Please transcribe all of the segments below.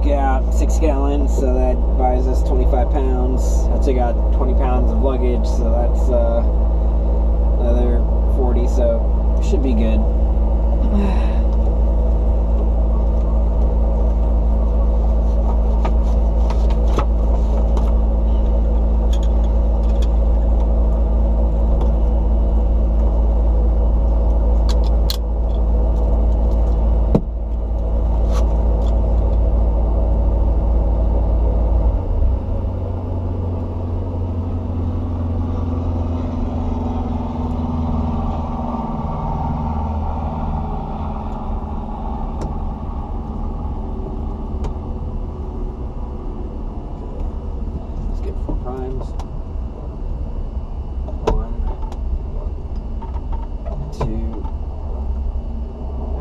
took out 6 gallons, so that buys us 25 pounds. I took out 20 pounds of luggage, so that's another 40, so should be good. Primes. 1, 2,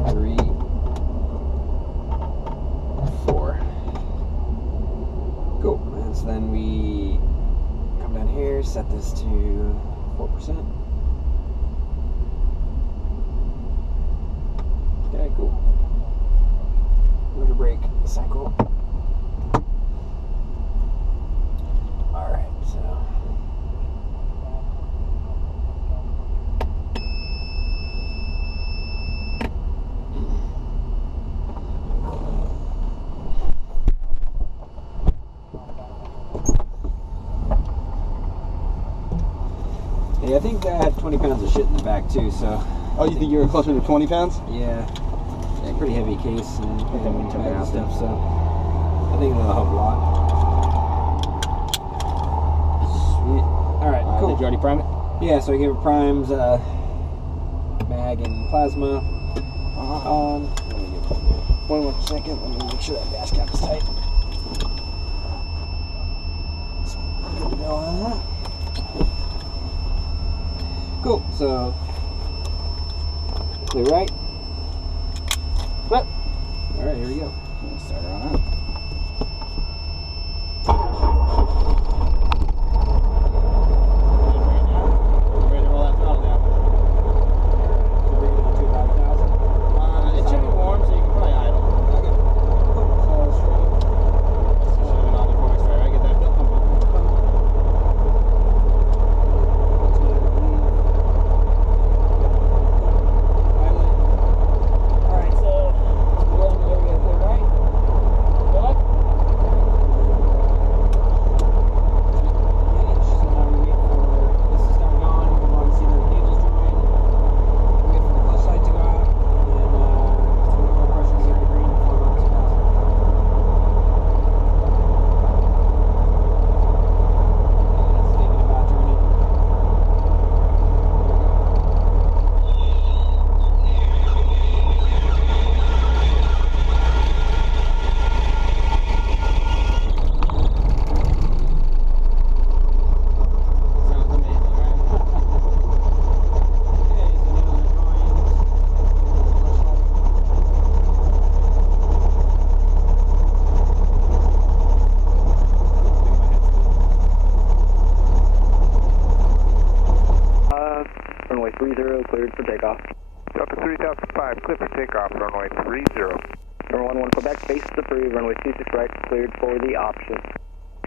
3, 4. Cool. And so then we come down here, set this to 4%. Okay, cool. Rotor brake cycle. Yeah, I think I had 20 pounds of shit in the back too, so... Oh, you think you were closer to 20 pounds? Yeah. Pretty heavy case and stuff, so... I think that'll help a lot. Sweet. Alright, cool. Did you already prime it? Yeah, so I gave it primes, mag and plasma. On. One more second, let me make sure that gas cap is tight. Good to go on that. Cool, so clear right. Flip. Alright, here we go. Let's start her on out. Ready to roll that throttle down. Bring it up to about 1,000. It should be warm, so you can probably idle. Okay. Cool. So Should have been on the forward straight. I get that built. Runway 30, cleared for takeoff. Delta 3005, clear for takeoff, runway 30. Number 11 Quebec, base is approved, runway 26 right, cleared for the option.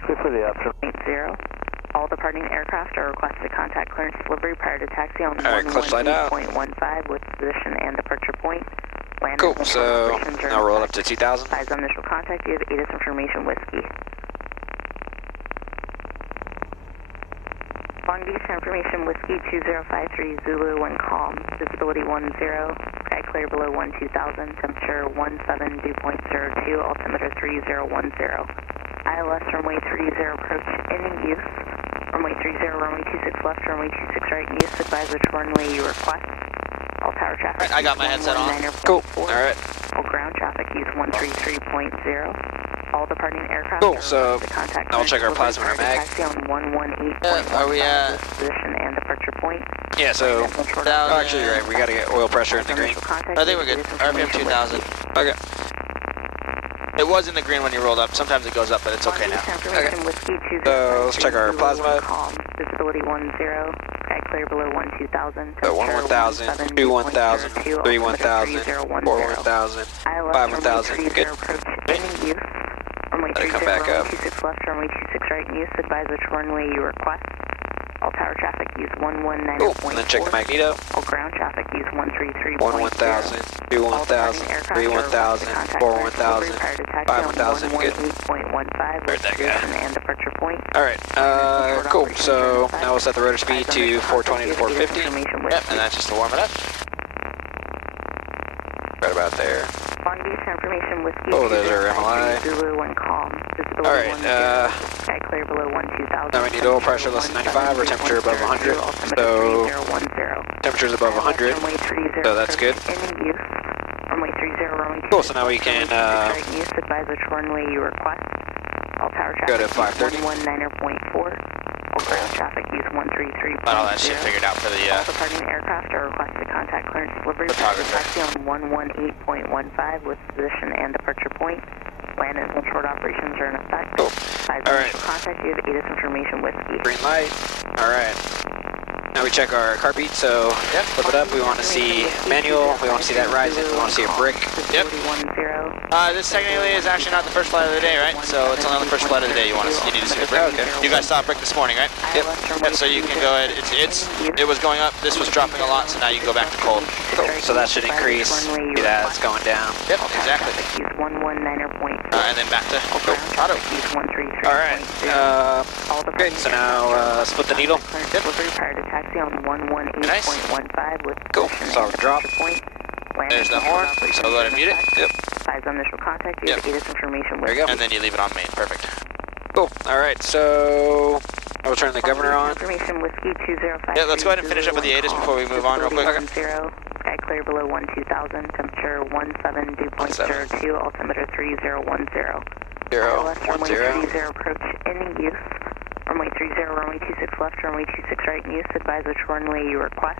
Clear for the option. 80. All departing aircraft are requested to contact clearance delivery prior to taxi on 118.15 with position and departure point. Land cool, so now roll it up to 2,000. Eyes on initial contact, you have ATIS information whiskey. Long Beach information whiskey 2053 Zulu when calm, visibility 10, sky clear below 12,000, temperature 17 dew point 02, altimeter 3010. ILS runway 30 approach in use, runway 30, runway 26 left, runway 26 right in use, advise which runway you request. All tower traffic. Right, I got my headset on. Cool, alright. All ground traffic use 133.0. All departing aircraft. Cool, so now we'll check our plasma and our mag. Are we at position and departure point? Yeah, so oh, actually you're right, we gotta get oil pressure in the green. I think we're good. RPM 2000. Okay. It was in the green when you rolled up. Sometimes it goes up, but it's okay now. Okay. So let's check our plasma. Visibility 10, sky clear below 12,000. 1,000, 2 1,000, 3 1,000, 4 1,000, 5 1,000. Good. let it come back up. 26 left, runway 26 right, and use advise which runway you request. All tower traffic use 119.4. Cool, and then check the magneto. All ground traffic use 133.0. 1 1000, 2 1000, 3 1000, 4 1000, 5 1000, good. There's that guy. And departure point. Alright, cool. So now we'll set the rotor speed to 420 to 450. Yep, and that's just to warm it up. Right about there. Long Beach confirmation whiskey. Oh, there's our MLI. Zulu 1 calm. Alright, sky clear below 12,000. now we need oil pressure less than 95 or temperature above 100. So temperature's above 100, so that's good. Cool, so now we can go to 530. All ground traffic use 133.0. Got all that shit figured out for the All departing aircraft are requested to contact clearance delivery taxi on 118.15 with position and departure point. Land and controlled operations are in effect. Cool. Alright. Contact you with ATIS information whiskey. Green light. Alright. Now we check our car beat, so flip it up. We want to see manual, we want to see that rising, we want to see a brick. Yep. This technically is actually not the first flight of the day, right? So it's only on the first flight of the day you need to see the brick. Okay. You guys saw a brick this morning, right? Yep. Yep, so you can go ahead, it was going up, this was dropping a lot, so now you can go back to cold. Cool. So that should increase. See that, it's going down. Yep, exactly. And then back to auto. Alright, okay, so now split the needle. Yep. On 118.15 with cool. Solid drop. There's the horn. So go ahead and mute it. Yep. Size on initial contact. You have ATIS information. There you go. And then you leave it on main. Perfect. Cool. All right. So I will turn the governor on. Information whiskey 205. Yeah. Let's go ahead and finish up with the ATIS before we move on real quick. Okay. Sky clear below 12,000. Temperature 17 dew point 02. Altimeter 3010. 010. Approach in use. Runway 30, runway 26 left, runway 26 right in use. Advise which runway you request.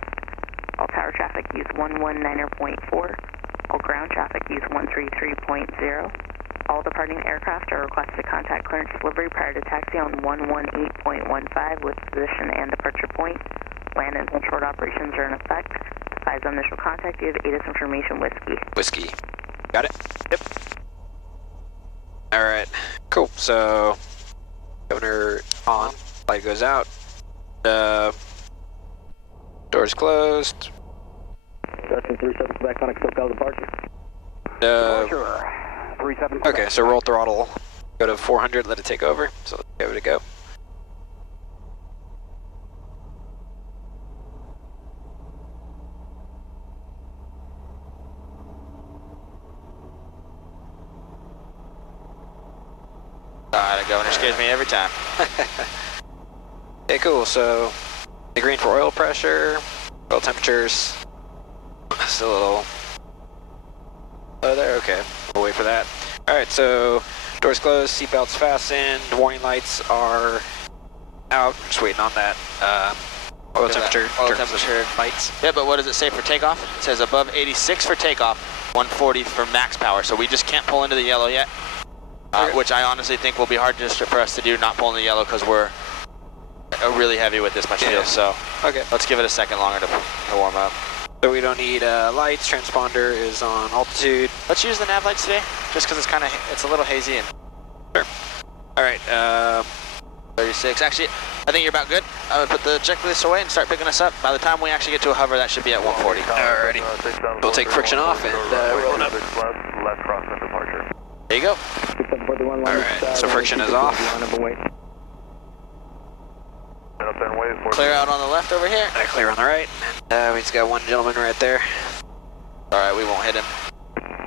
All tower traffic use 119.4. All ground traffic use 133.0. All departing aircraft are requested to contact clearance delivery prior to taxi on 118.15 with position and departure point. Land and controlled operations are in effect. Advise on initial contact. You have ATIS information whiskey. Whiskey. Got it? Yep. All right. Cool. So governor on, light goes out, doors closed. Justin 37 Quebec, Sonic SoCal departure. Departure, 37 Quebec. Okay, so roll throttle, go to 400, let it take over, so let's give it a go. The governor scares me every time. Okay, cool. So the green for oil pressure, oil temperatures. Still a little low there. Okay, we'll wait for that. All right, so doors closed, seatbelts fastened, warning lights are out. Just waiting on that oil temperature. Oil temperature lights. Yeah, but what does it say for takeoff? It says above 86 for takeoff, 140 for max power. So we just can't pull into the yellow yet. Which I honestly think will be hard just for us to do, not pull in the yellow, because we're really heavy with this much fuel. So let's give it a second longer to warm up. So we don't need lights. Transponder is on altitude. Let's use the nav lights today, just because it's a little hazy. And sure. All right, 36. Actually, I think you're about good. I would put the checklist away and start picking us up. By the time we actually get to a hover, that should be at 140. Alrighty. We'll take friction off and roll it up. Left crosswind departure. There you go. Alright, so friction is off. Clear out on the left over here. Clear on the right. We just got one gentleman right there. Alright, we won't hit him.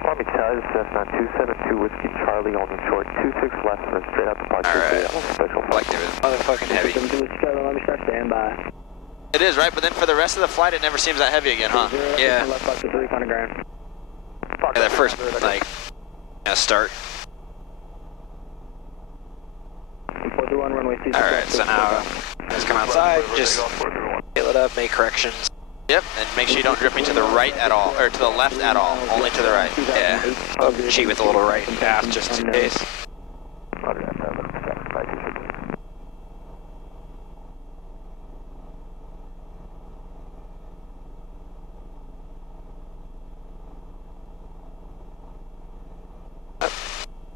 Army Tower, Cessna 272 Whiskey Charlie on the short 26 left and then straight out departure. Alright. Special Collective is motherfucking heavy. It is, right? But then for the rest of the flight, it never seems that heavy again, huh? Yeah. Yeah, that first, start. Alright, so now let's come outside, just fill it up, make corrections. Yep, and make sure you don't drip me to the right at all, or to the left at all, only to the right. Yeah, I'll cheat with a little right and pass just in case.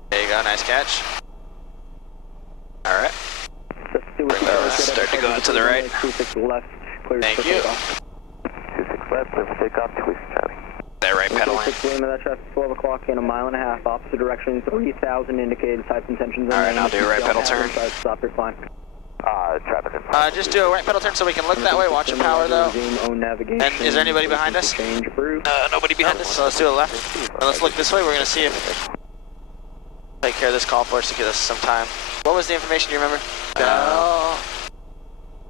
There you go, nice catch. Alright. Start to go out to the right. 26 left, clear. Thank you. 26 left, clear for takeoff, 2 weeks, Charlie. That right pedal in. 6 Lima, that traffic 12 o'clock in a mile and a half, opposite direction, 3,000 indicated type intentions. Alright, I'll do a right pedal turn. Stop your flying. Traffic. Just do a right pedal turn so we can look that way. Watch your power though. And is there anybody behind us? Nobody behind us, so let's do a left. And let's look this way. We're going to see if take care of this call for us to get us some time. What was the information, you remember? No.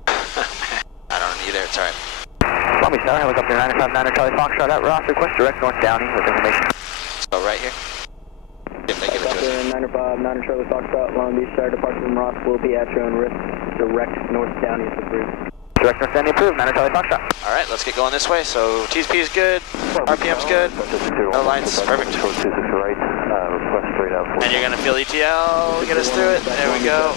I don't either, it's alright. Lummy Star, helicopter 959 Charlie Foxtrot at Ross, request direct North Downey with information. So right here. If they give it to us. 959 Charlie Foxtrot, Long Beach Star, departure from Ross will be at your own risk. Direct North Downey is approved. Direct North Downey approved, 9 Charlie Foxtrot. Alright, let's get going this way. So TSP is good, RPM's good, no lights, perfect. And you're going to feel ETL, get us through it. There we go.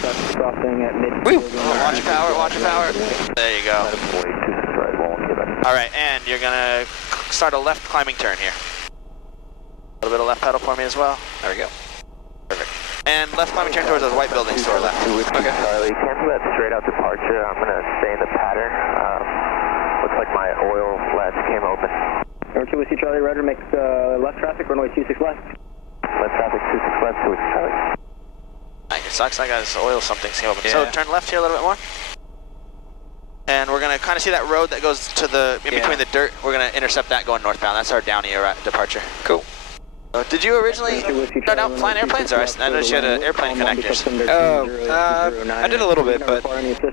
Woo! Oh, watch your power, watch your power. There you go. Alright, and you're going to start a left climbing turn here. A little bit of left pedal for me as well. There we go. Perfect. And left climbing turn towards those white buildings to our left. Okay. Charlie, can't do that straight out departure. I'm going to stay in the pattern. Looks like my oil latch came open. Number 2 Whiskey Charlie, Roger, make left traffic, runway 26 left. Left traffic, 26 left, 2 Whiskey Charlie. It sucks, I got this oil something's came open. Yeah. So turn left here a little bit more. And we're going to kind of see that road that goes to the, in between the dirt. We're going to intercept that going northbound. That's our Downey departure. Cool. Did you originally start out flying airplanes, or I noticed you had airplane connectors? I did a little bit, but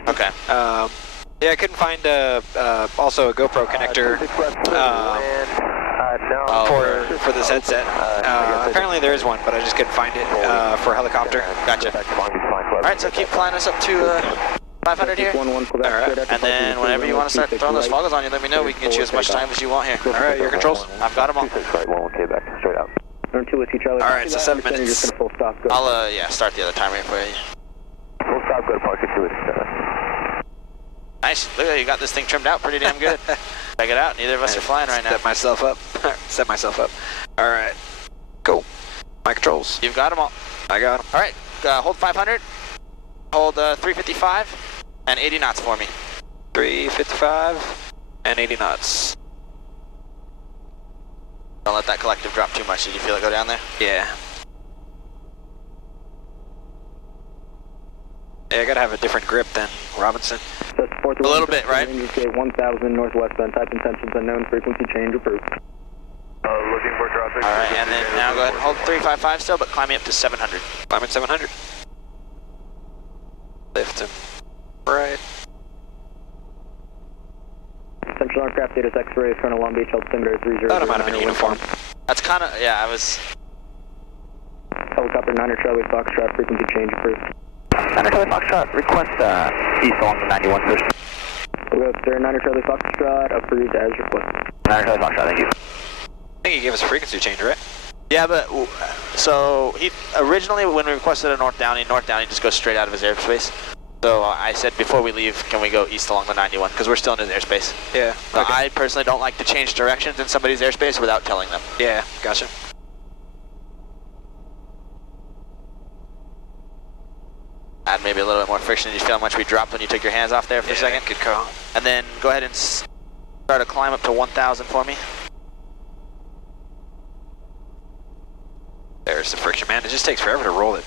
okay. Yeah, I couldn't find also a GoPro connector for this headset. Apparently there is one, but I just couldn't find it for helicopter. Gotcha. All right, so keep flying us up to 500 here. All right, and then whenever you want to start throwing those foggles on you, let me know. We can get you as much time as you want here. All right, your controls. I've got them all. 26 right, 1 back, straight out. Number 2 Whiskey Charlie. All right, so 7 minutes. Just gonna full stop, go. I'll yeah, start the other timer for you. Full stop, go to Parker 2 Whiskey Charlie. Nice. Look at that, you got this thing trimmed out pretty damn good. Check it out. Neither of us are flying right now. Set myself up. Set myself up. All right. Cool. My controls. You've got them all. I got them. All right. Hold 500. Hold 355 and 80 knots for me. 355 and 80 knots. Don't let that collective drop too much. Did you feel it go down there? Yeah. Yeah, I gotta have a different grip than Robinson. A little bit, right? 1000 northwestbound, type intentions unknown, frequency change approved. Looking for traffic. All right, and then now go ahead and hold 355 still, but climb me up to 700. Climb at 700. Lift him. Right. Central aircraft data X-ray, front of Long Beach, altimeter 30. Thought I might have been uniform. That's kind of, yeah, I was. Helicopter 9 Charlie Foxtrot, frequency change approved. 9 Charlie Foxtrot, request east along the 91 first. Sir, 9 Charlie Foxtrot, approved as requested. 9 Charlie Foxtrot, thank you. I think he gave us a frequency change, right? Yeah, but, so, he, originally when we requested a North Downey just goes straight out of his airspace. So I said before we leave, can we go east along the 91? Because we're still in his airspace. Yeah. Okay. I personally don't like to change directions in somebody's airspace without telling them. Yeah, gotcha. Add maybe a little bit more friction. Did you feel how much we dropped when you took your hands off there for a second? Good call. And then go ahead and start a climb up to 1,000 for me. There's the friction, man. It just takes forever to roll it.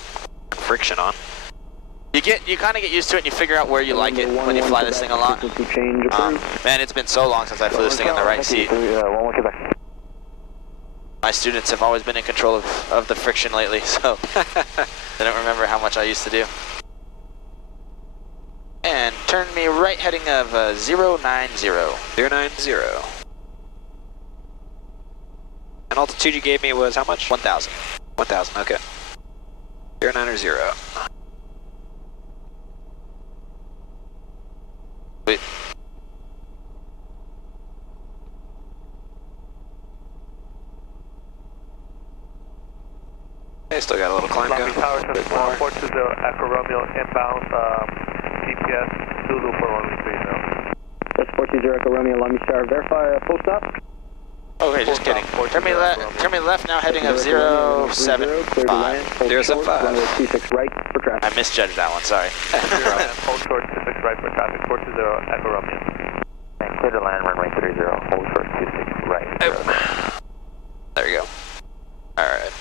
Friction on. You kind of get used to it and you figure out where you like it when you fly this thing a lot. Man, it's been so long since I flew this thing in the right seat. My students have always been in control of the friction lately, so I don't remember how much I used to do. And turn me right heading of 090. 090. And altitude you gave me was how much? 1,000. 1,000, okay. 090. Wait. They still got a little climb going. Tower 420 Echo Romeo inbound, GPS Zulu 4130. That's 420 Echo Romeo, Long Beach Tower, verify full stop. Okay, just kidding. Turn me left now, heading of 075. 075. 26 right for traffic. I misjudged that one, sorry. Hold short 26 right for traffic, 420 Echo Romeo. And clear to land runway 30, hold short 26 right. There you go. Alright.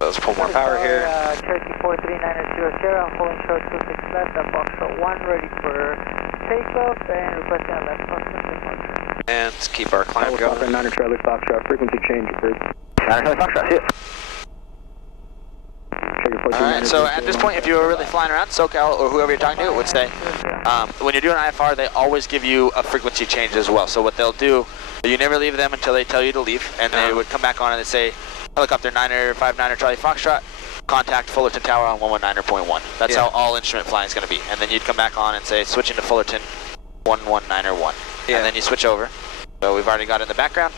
Let's pull more power here. Cherokee 43900, I'm pulling short 26 left, up Foxtrot 1, ready for takeoff, and requesting a left Foxtrot departure. And let's keep our climb going. 9er Charlie Foxtrot, frequency change approved. 9er Charlie Foxtrot, see it. Alright, so at this point, if you were really flying around, SoCal or whoever you're talking to would say, when you're doing IFR, they always give you a frequency change as well. So what they'll do, you never leave them until they tell you to leave, and they would come back on and they say, helicopter 59er Charlie Foxtrot, contact Fullerton Tower on 119.1. That's how all instrument flying is going to be. And then you'd come back on and say, switching to Fullerton 119.1. Yeah. And then you switch over. So we've already got it in the background.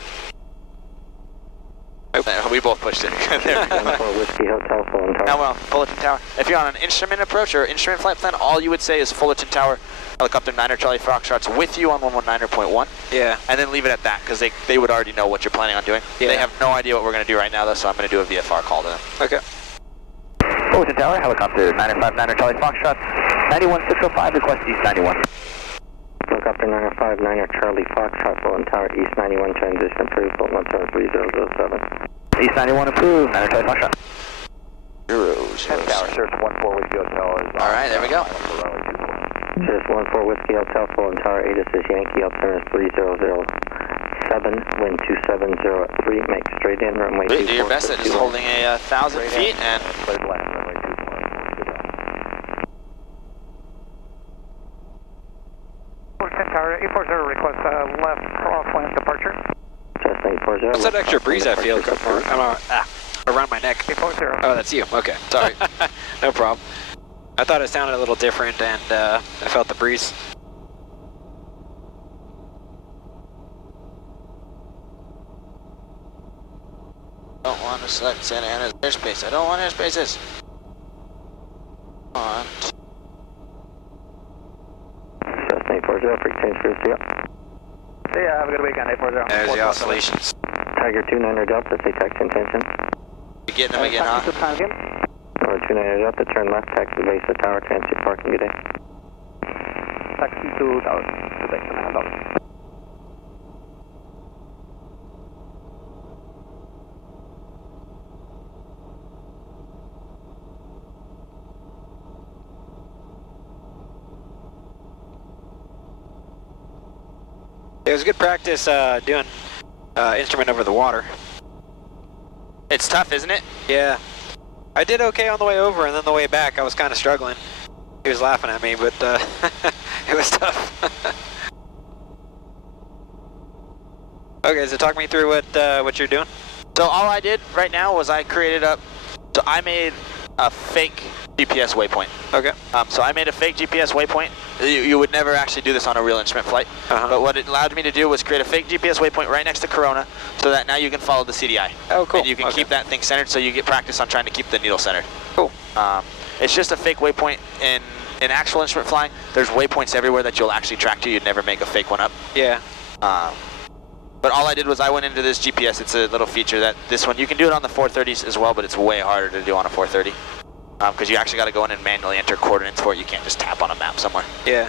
We both pushed it. There we go. Whiskey Hotel, Fullerton Tower. Now we're on Fullerton Tower. If you're on an instrument approach or instrument flight plan, all you would say is Fullerton Tower, helicopter 9er Charlie Foxtrot's with you on 119.1. Yeah. And then leave it at that, because they would already know what you're planning on doing. Yeah. They have no idea what we're going to do right now, though, so I'm going to do a VFR call to them. Okay. Fullerton Tower, helicopter 959er Charlie Foxtrot, 91605, request East 91. Helicopter 959er Charlie Foxtrot, Fullerton Tower, East 91, transition approved, Fullerton 173,007. East 91 approved, 9er Charlie Foxtrot. 007. Tower, Surf 14 Whiskey Hotel is on. Alright, there we go. Surf 14 Whiskey Hotel, Fullerton Tower, ATIS is Yankee, alternative 3007, wind 2703, make straight in, runway 24. Do your best at just holding a 1,000 feet and... Fullerton Tower, 840 request left crosswind departure. Just 840. What's that extra breeze I feel around my neck? 840. Oh, that's you. Okay, sorry. No problem. I thought it sounded a little different, and I felt the breeze. Don't want to select Santa Ana's airspace. I don't want airspaces. Want. Just 840, freak change for you. See ya, have a good weekend, 840. There's the oscillations. Tiger 29er Delta, say taxi intention. You getting them again, huh? Number 29er Delta, turn left, taxi base of the tower, transfer parking, good day. Taxi to tower, to base of tower. It was good practice doing instrument over the water. It's tough, isn't it? Yeah. I did okay on the way over, and then the way back I was kind of struggling. He was laughing at me, but it was tough. Okay, so talk me through what you're doing. So all I did right now was I created up, so I made a fake GPS waypoint. Okay. So I made a fake GPS waypoint. You would never actually do this on a real instrument flight. But what it allowed me to do was create a fake GPS waypoint right next to Corona, so that now you can follow the CDI. Oh, cool. And you can keep that thing centered, so you get practice on trying to keep the needle centered. Cool. It's just a fake waypoint. In actual instrument flying, there's waypoints everywhere that you'll actually track to. You'd never make a fake one up. Yeah. But all I did was I went into this GPS. It's a little feature that this one, you can do it on the 430s as well, but it's way harder to do on a 430. Because you actually got to go in and manually enter coordinates for it. You can't just tap on a map somewhere. Yeah.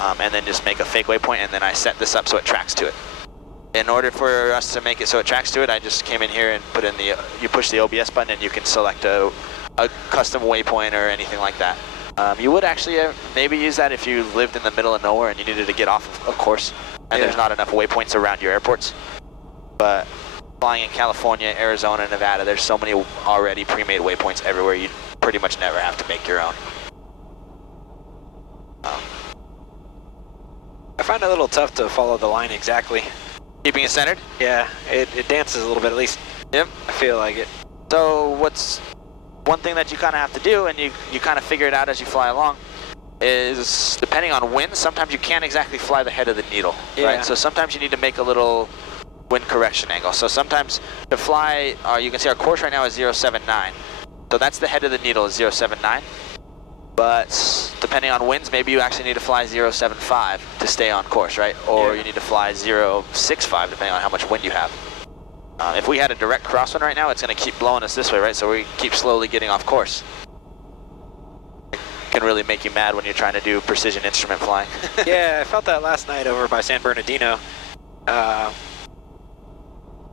And then just make a fake waypoint, and then I set this up so it tracks to it. In order for us to make it so it tracks to it, I just came in here and put in you push the OBS button and you can select a custom waypoint or anything like that. You would actually maybe use that if you lived in the middle of nowhere and you needed to get off, of course, and there's not enough waypoints around your airports. But flying in California, Arizona, Nevada, there's so many already pre-made waypoints everywhere, you pretty much never have to make your own. I find it a little tough to follow the line exactly. Keeping it centered? Yeah, it dances a little bit at least. Yep. I feel like it. So what's one thing that you kind of have to do, and you kind of figure it out as you fly along, is depending on wind, sometimes you can't exactly fly the head of the needle, right? So sometimes you need to make a little wind correction angle. So sometimes to fly, you can see our course right now is 079. So that's the head of the needle is 079. But depending on winds, maybe you actually need to fly 075 to stay on course, right? Or you need to fly 065 depending on how much wind you have. If we had a direct crosswind right now, it's going to keep blowing us this way, right? So we keep slowly getting off course. It can really make you mad when you're trying to do precision instrument flying. Yeah, I felt that last night over by San Bernardino.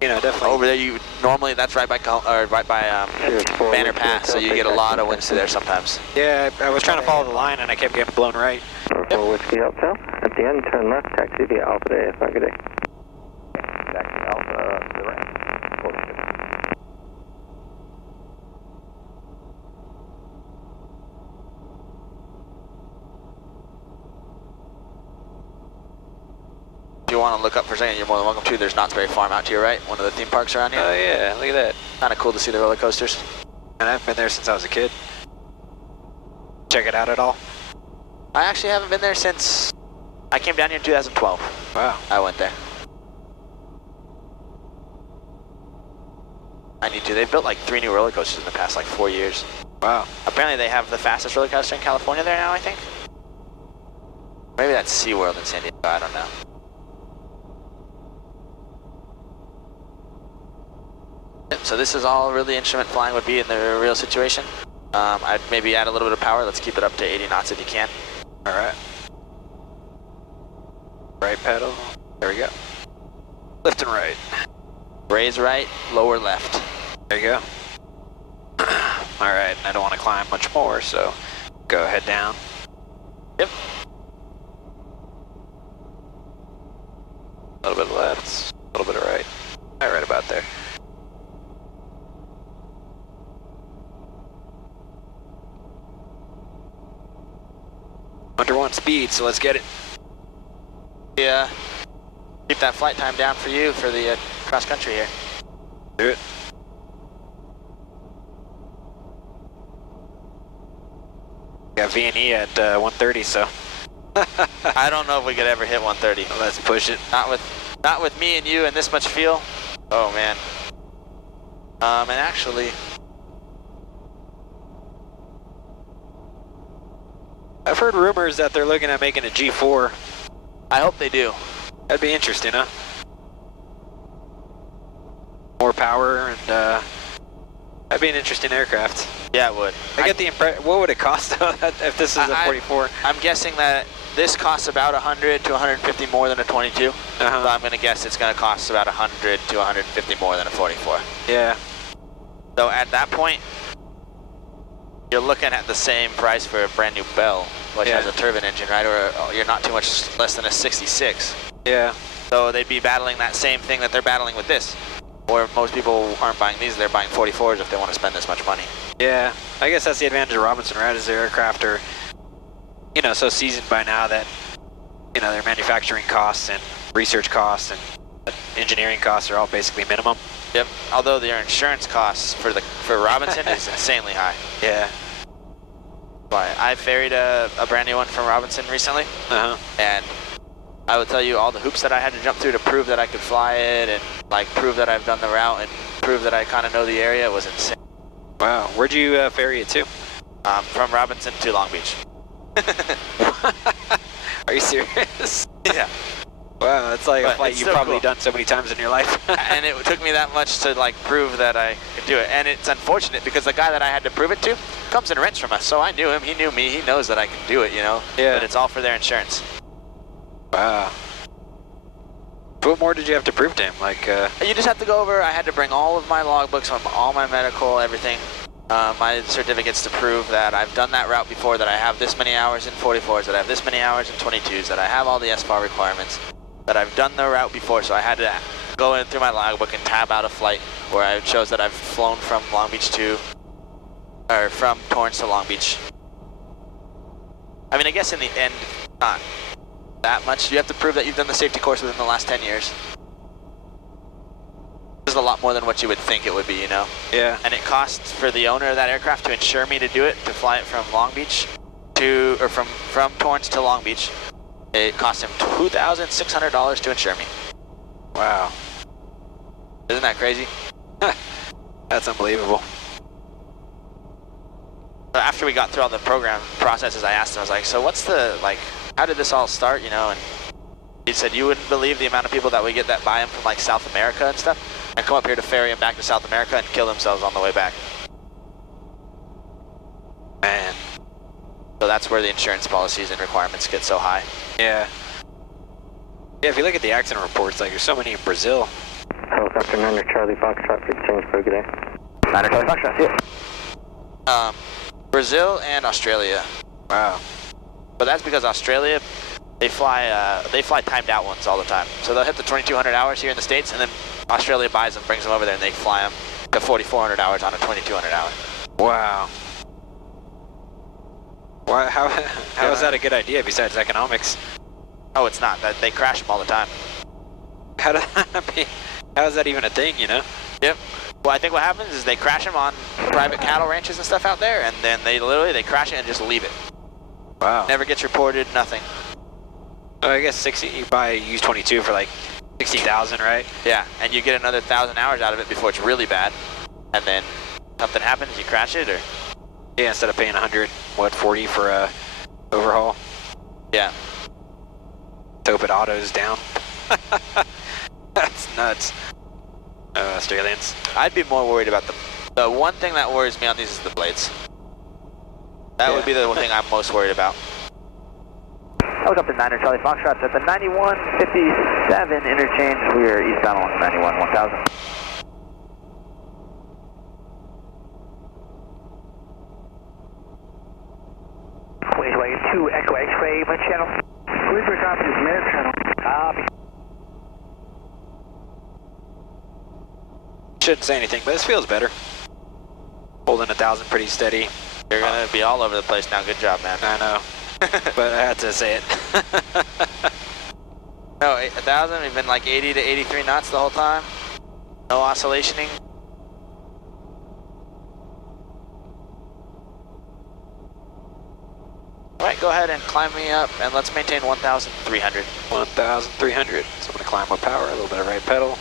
You know, definitely. Over there, normally that's right by Banner Pass, so you get a lot of winds through there sometimes. Yeah, I was trying to follow the line and I kept getting blown right. 4 Whiskey Hotel. At the end, turn left, taxi via Alpha to AFI. Good day. Taxi Alpha to the right. If you want to look up for a second, you're more than welcome to. There's Knott's Berry Farm out to your right, one of the theme parks around here. Oh yeah, look at that. Kind of cool to see the roller coasters. And I've been there since I was a kid. Check it out at all? I actually haven't been there since I came down here in 2012. Wow. I went there. I need to. They've built like 3 new roller coasters in the past like 4 years. Wow. Apparently they have the fastest roller coaster in California there now, I think. Maybe that's SeaWorld in San Diego, I don't know. So this is all really instrument flying would be in the real situation. I'd maybe add a little bit of power. Let's keep it up to 80 knots if you can. All right. Right pedal. There we go. Left and right. Raise right, lower left. There you go. All right, I don't want to climb much more, so go ahead down. Yep. A little bit left, a little bit of right. All right, about there. Under 1 speed, so let's get it. Yeah. Keep that flight time down for you for the cross country here. Do it. Got V&E at 130, so. I don't know if we could ever hit 130. Let's push it. Not with me and you and this much fuel. Oh man. And actually, I've heard rumors that they're looking at making a G4. I hope they do. That'd be interesting, huh? More power and that'd be an interesting aircraft. Yeah, it would. I get the impression. What would it cost though, if this is a 44? I'm guessing that this costs about 100 to 150 more than a 22. So I'm going to guess it's going to cost about 100 to 150 more than a 44. Yeah. So at that point, you're looking at the same price for a brand new Bell, which has a turbine engine, right? Or you're not too much less than a 66. Yeah. So they'd be battling that same thing that they're battling with this. Or most people aren't buying these, they're buying 44s if they want to spend this much money. Yeah, I guess that's the advantage of Robinson, right? Is their aircraft are, you know, so seasoned by now that, you know, their manufacturing costs and research costs and engineering costs are all basically minimum. Yep. Although their insurance costs for Robinson is insanely high. Yeah. But I ferried a brand new one from Robinson recently, and I would tell you all the hoops that I had to jump through to prove that I could fly it, and like prove that I've done the route and prove that I kind of know the area. It was insane. Wow. Where'd you ferry it to? From Robinson to Long Beach. Are you serious? Yeah. Wow, that's like a flight you've probably done so many times in your life. And it took me that much to like prove that I could do it. And it's unfortunate because the guy that I had to prove it to comes and rents from us. So I knew him, he knew me, he knows that I can do it, you know? Yeah. But it's all for their insurance. Wow. What more did you have to prove to him? Like, You just have to go over, I had to bring all of my logbooks, all my medical, everything. My certificates to prove that I've done that route before, that I have this many hours in 44s, that I have this many hours in 22s, that I have all the SFAR requirements, that I've done the route before. So I had to go in through my logbook and tab out a flight where I shows that I've flown from Long Beach or from Torrance to Long Beach. I mean, I guess in the end, not that much. You have to prove that you've done the safety course within the last 10 years. This is a lot more than what you would think it would be, you know? Yeah. And it costs for the owner of that aircraft to insure me to do it, to fly it from Long Beach or from Torrance to Long Beach. It cost him $2,600 to insure me. Wow. Isn't that crazy? That's unbelievable. So after we got through all the program processes, I asked him, I was like, so what's the, like, how did this all start, you know? And He said you wouldn't believe the amount of people that we get that buy them from like South America and stuff, and come up here to ferry them back to South America and kill themselves on the way back. Man. So that's where the insurance policies and requirements get so high. Yeah. Yeah, if you look at the accident reports, like there's so many in Brazil. Helicopter 9 Charlie Foxtrot, big change for good day. 9 Charlie Foxtrot, see ya. Brazil and Australia. Wow. But that's because Australia, they fly timed out ones all the time. So they'll hit the 2,200 hours here in the States, and then Australia buys them, brings them over there, and they fly them to 4,400 hours on a 2,200 hour. Wow. Why, how is that a good idea besides economics? Oh, it's not. They crash them all the time. How is that even a thing, you know? Yep. Well, I think what happens is they crash them on private cattle ranches and stuff out there, and then they crash it and just leave it. Wow. Never gets reported, nothing. Oh, I guess 60. You buy a U-22 for like 60,000, right? Yeah, and you get another 1,000 hours out of it before it's really bad, and then something happens, you crash it, or yeah, instead of paying 140 for a overhaul. Yeah. Hope it autos down. That's nuts. Oh, Australians. I'd be more worried about the one thing that worries me on these is the blades. That would be the one thing I'm most worried about. Helicopter 9 Charlie Foxtrot at the 9157 interchange. We are eastbound on 91 1000. Wagon 2, Echo X-ray, my channel. Reaper copy, man channel. Copy. Shouldn't say anything, but this feels better. Holding 1,000 pretty steady. You're gonna be all over the place now. Good job, man. I know, but I had to say it. No, 1,000. We've been like 80 to 83 knots the whole time. No oscillationing. All right, go ahead and climb me up, and let's maintain 1,300. 1,300. So I'm gonna climb with power, a little bit of right pedal.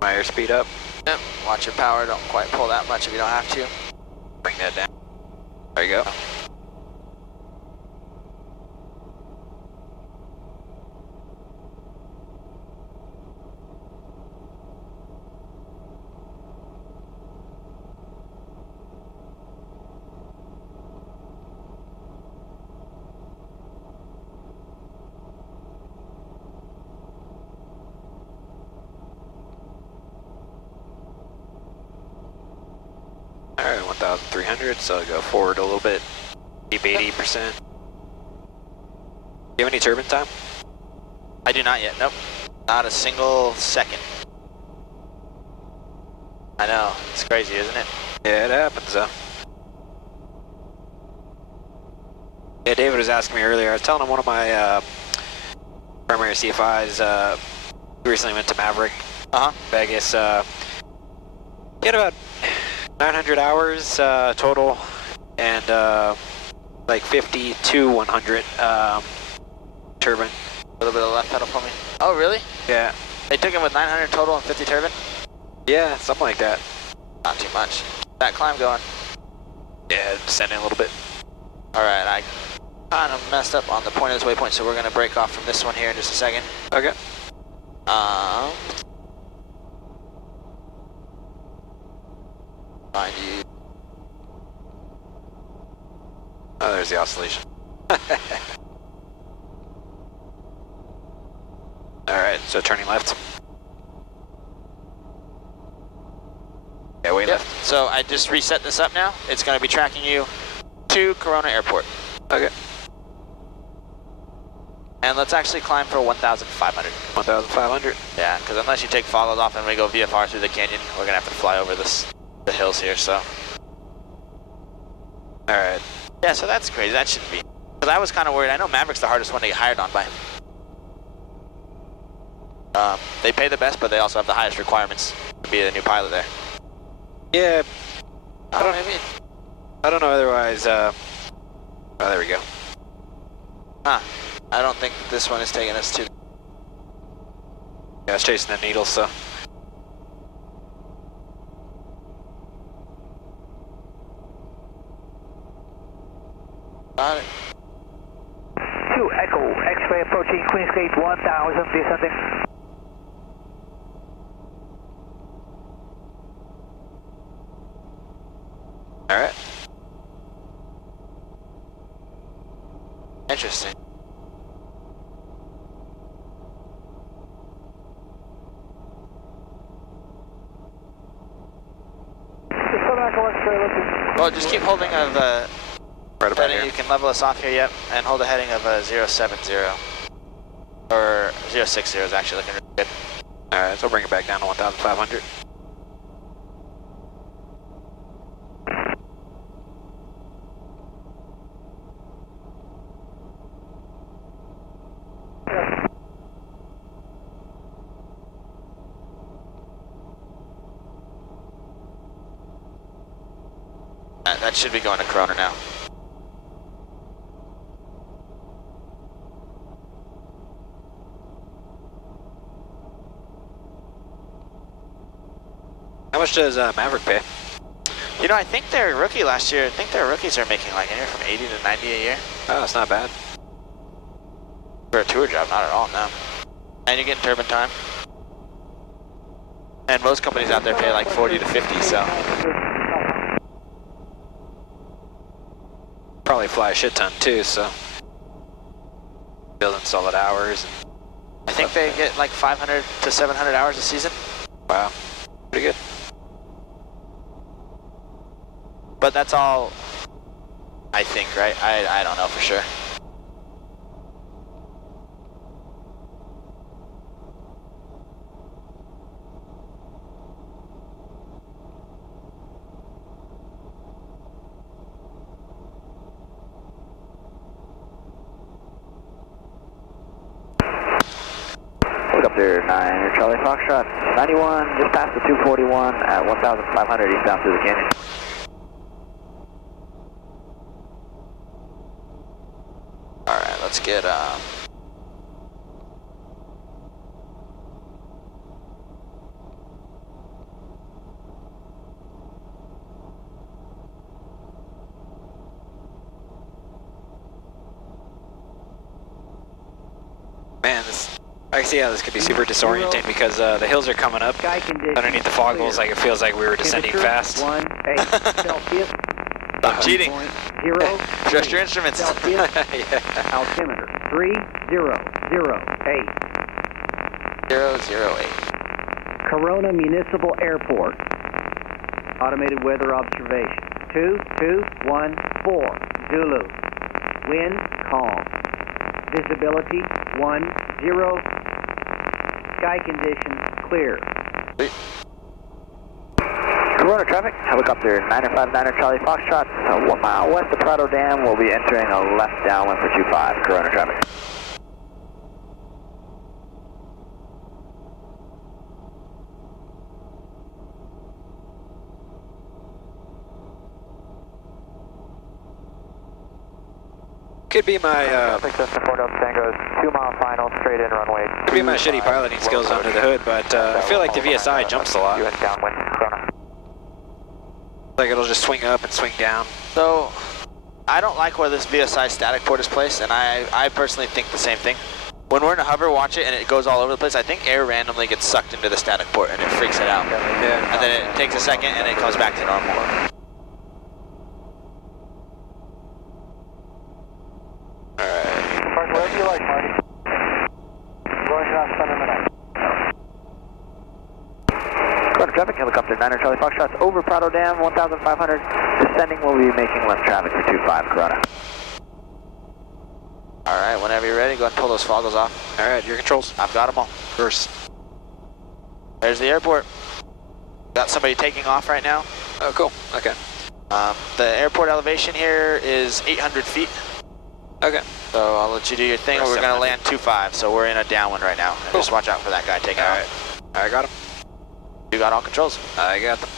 My airspeed up. Yep. Watch your power. Don't quite pull that much if you don't have to. Bring that down. There you go. Alright, 1,300, so I'll go forward a little bit. Keep 80%. Do you have any turbine time? I do not yet, nope. Not a single second. I know, it's crazy, isn't it? Yeah, it happens though. Yeah, David was asking me earlier, I was telling him one of my primary CFIs, he recently went to Maverick, Vegas. He had about 900 hours total, and like 50 to 100 turbine. A little bit of left pedal for me. Oh, really? Yeah. They took him with 900 total and 50 turbine? Yeah, something like that. Not too much. That climb going? Yeah, descending a little bit. Alright, I kind of messed up on the point of this waypoint, so we're going to break off from this one here in just a second. Okay. Find you. Oh, there's the oscillation. Alright, so turning left. Yeah, way left. So I just reset this up now. It's going to be tracking you to Corona Airport. Okay. And let's actually climb for 1,500. 1,500? Yeah, because unless you take follows off and we go VFR through the canyon, we're going to have to fly over the hills here, so. Alright. Yeah, so that's crazy. That shouldn't be. Because I was kind of worried. I know Maverick's the hardest one to get hired on by. They pay the best, but they also have the highest requirements to be the new pilot there. Yeah. I don't know otherwise. Oh, there we go. Huh. I don't think this one is taking us to. Yeah, it's chasing the needle, so. Got it. X-ray approaching Queensgate 1000, descending. Alright. Interesting. Well, just keep holding of Right about here. you can level us off here, yep, and hold a heading of 070. Or 060 is actually looking really good. Alright, so we'll bring it back down to 1,500. That should be going to Corona now. How much does Maverick pay? You know, I think their rookie last year, I think their rookies are making like anywhere from 80 to 90 a year. Oh, it's not bad. For a tour job, not at all, no. And you're getting turbine time. And most companies out there pay like 40 to 50, so. Probably fly a shit ton too, so. Building solid hours. I think they get like 500 to 700 hours a season. Wow, pretty good. But that's all, I think, right? I don't know for sure. Look up there, 9 Charlie Foxtrot, 91, just past the 241 at 1,500 eastbound through the canyon. Alright, let's get, Man, I can see how this could be super disorienting because the hills are coming up underneath the foggles. Like it feels like we were descending fast. 1-8 Celsius. Stop cheating. 0. Trust your instruments. Celsius. Yeah. Altimeter 3008. 008. Corona Municipal Airport. Automated weather observation. 2214 Zulu. Wind calm. Visibility 10. Sky conditions clear. Corona traffic, helicopter 959 Charlie Foxtrot, 1 mile west of Prado Dam. We'll be entering a left downwind for 25. Corona traffic. Could be my Traffic system 4 Delta Tango is 2 mile final, straight in runway. could be my shitty piloting skills under the hood, but I feel like the VSI jumps a lot. US downwind, Corona. Like it'll just swing up and swing down. So, I don't like where this VSI static port is placed, and I personally think the same thing. When we're in a hover, watch it, and it goes all over the place. I think air randomly gets sucked into the static port, and it freaks it out. Yeah. And then it takes a second, and it comes back to normal. Park wherever you like, Marty. Going around center minute. Corona traffic, helicopter 9 Charlie Foxtrot over Prado Dam, 1,500. Descending, we'll be making left traffic for 25. Corona. Alright, whenever you're ready, go ahead and pull those foggles off. Alright, your controls. I've got them all. First. There's the airport. Got somebody taking off right now. Oh, cool. Okay. The airport elevation here is 800 feet. Okay. So I'll let you do your thing. Or We're going to land 2-5, so we're in a downwind right now. Cool. Just watch out for that guy taking off. I got him. You got all controls? I got them.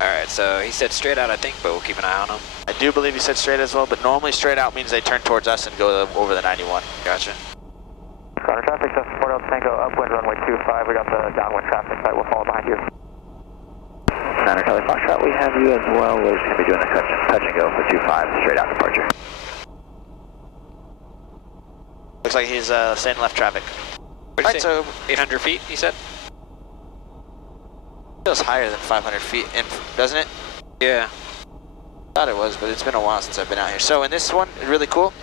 Alright, so he said straight out, I think, but we'll keep an eye on him. I do believe he said straight as well, but normally straight out means they turn towards us and go over the 91. Gotcha. Corona traffic system 4 Delta Tango upwind runway 25. We got the downwind traffic site. We'll follow behind you. 9 Charlie Foxtrot, we have you as well. We're just going to be doing a touch and go for 25, straight out departure. Looks like he's staying left traffic. Alright, so 800 feet, you said? Feels higher than 500 feet, doesn't it? Yeah. Thought it was, but it's been a while since I've been out here. So in this one, really cool.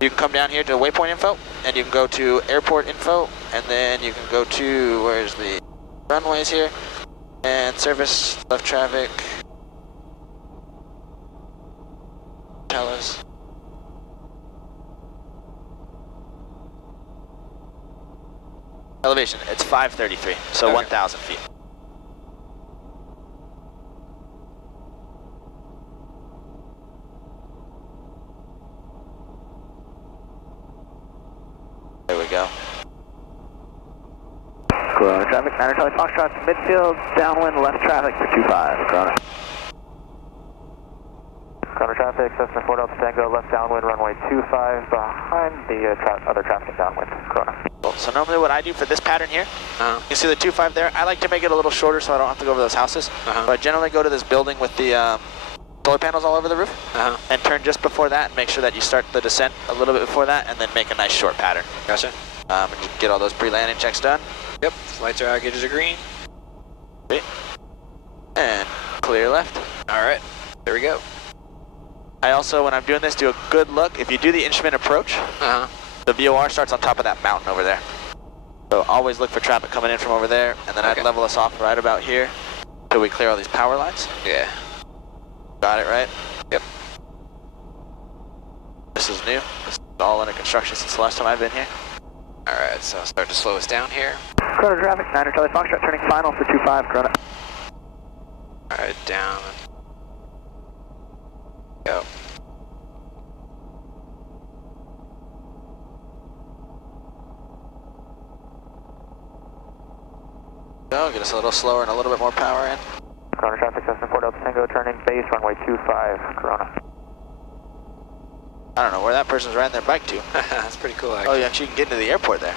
You can come down here to waypoint info, and you can go to airport info, and then you can go to, where's the runways here, and service, left traffic, tell us. Elevation, it's 533, so okay. 1,000 feet. There we go. Corona traffic, 9 Charlie Foxtrot, midfield, downwind, left traffic for 25, Corona. Corona traffic, Cessna 4 Delta Tango, left downwind, runway 25, behind the other traffic downwind, Corona. Cool. So normally what I do for this pattern here, you see the 25 there, I like to make it a little shorter so I don't have to go over those houses. So I generally go to this building with the solar panels all over the roof, and turn just before that and make sure that you start the descent a little bit before that and then make a nice short pattern. Gotcha. And you get all those pre-landing checks done. Yep, lights are out, gauges are green. Great. And clear left. Alright, there we go. I also, when I'm doing this, do a good look. If you do the instrument approach, the VOR starts on top of that mountain over there. So always look for traffic coming in from over there, and then I'd level us off right about here until we clear all these power lines. Yeah. Got it, right? Yep. This is new. This is all under construction since the last time I've been here. Alright, so start to slow us down here. Corona traffic, 9 Charlie Foxtrot, turning final for 25, Corona. Alright, down. Go. Go, get us a little slower and a little bit more power in. Corona traffic, Cessna 4 Delta Tango, turning base, runway 25, Corona. I don't know where that person's riding their bike to. That's pretty cool, actually. Oh, yeah, actually you can get into the airport there.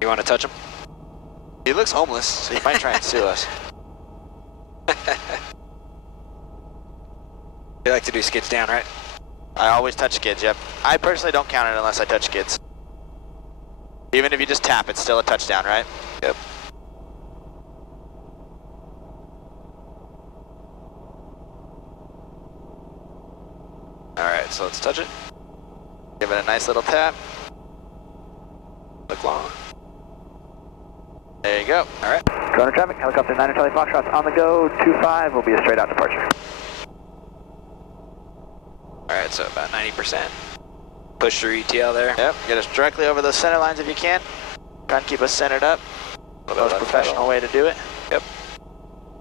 You want to touch him? He looks homeless, so he might try and sue us. You like to do skids down, right? I always touch skids, yep. I personally don't count it unless I touch skids. Even if you just tap, it's still a touchdown, right? Yep. Alright, so let's touch it. Give it a nice little tap. Look long. There you go. Alright. Corona traffic, helicopter 9 Charlie Foxtrot on the go, 25 will be a straight out departure. Alright, so about 90%. Push through ETL there. Yep, get us directly over those center lines if you can. Try and keep us centered up. The most professional way to do it. Yep.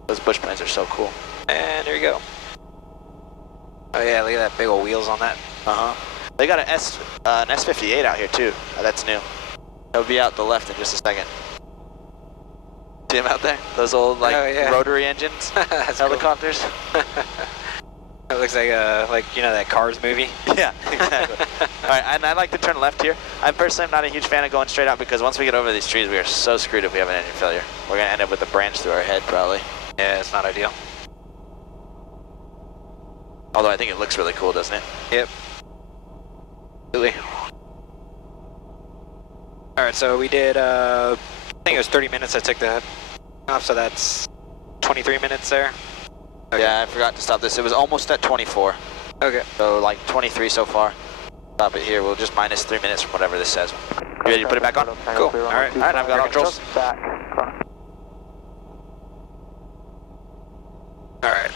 Those bush planes are so cool. And there you go. Oh yeah, look at that big old wheels on that. They got an S58 out here too. That's new. It'll be out the left in just a second. See them out there? Those old rotary engines, helicopters. Cool. It looks like you know that Cars movie. Yeah, exactly. All right, and I like to turn left here. I personally am not a huge fan of going straight out because once we get over these trees, we are so screwed if we have an engine failure. We're gonna end up with a branch through our head probably. Yeah, it's not ideal. Although I think it looks really cool, doesn't it? Yep. Absolutely. Alright, so we did, I think it was 30 minutes I took the off, so that's 23 minutes there. Okay. Yeah, I forgot to stop this. It was almost at 24. Okay. So like 23 so far. Stop it here. We'll just minus 3 minutes from whatever this says. You ready to put it back on? Cool. Alright. Alright, I've got all controls. Back. Alright.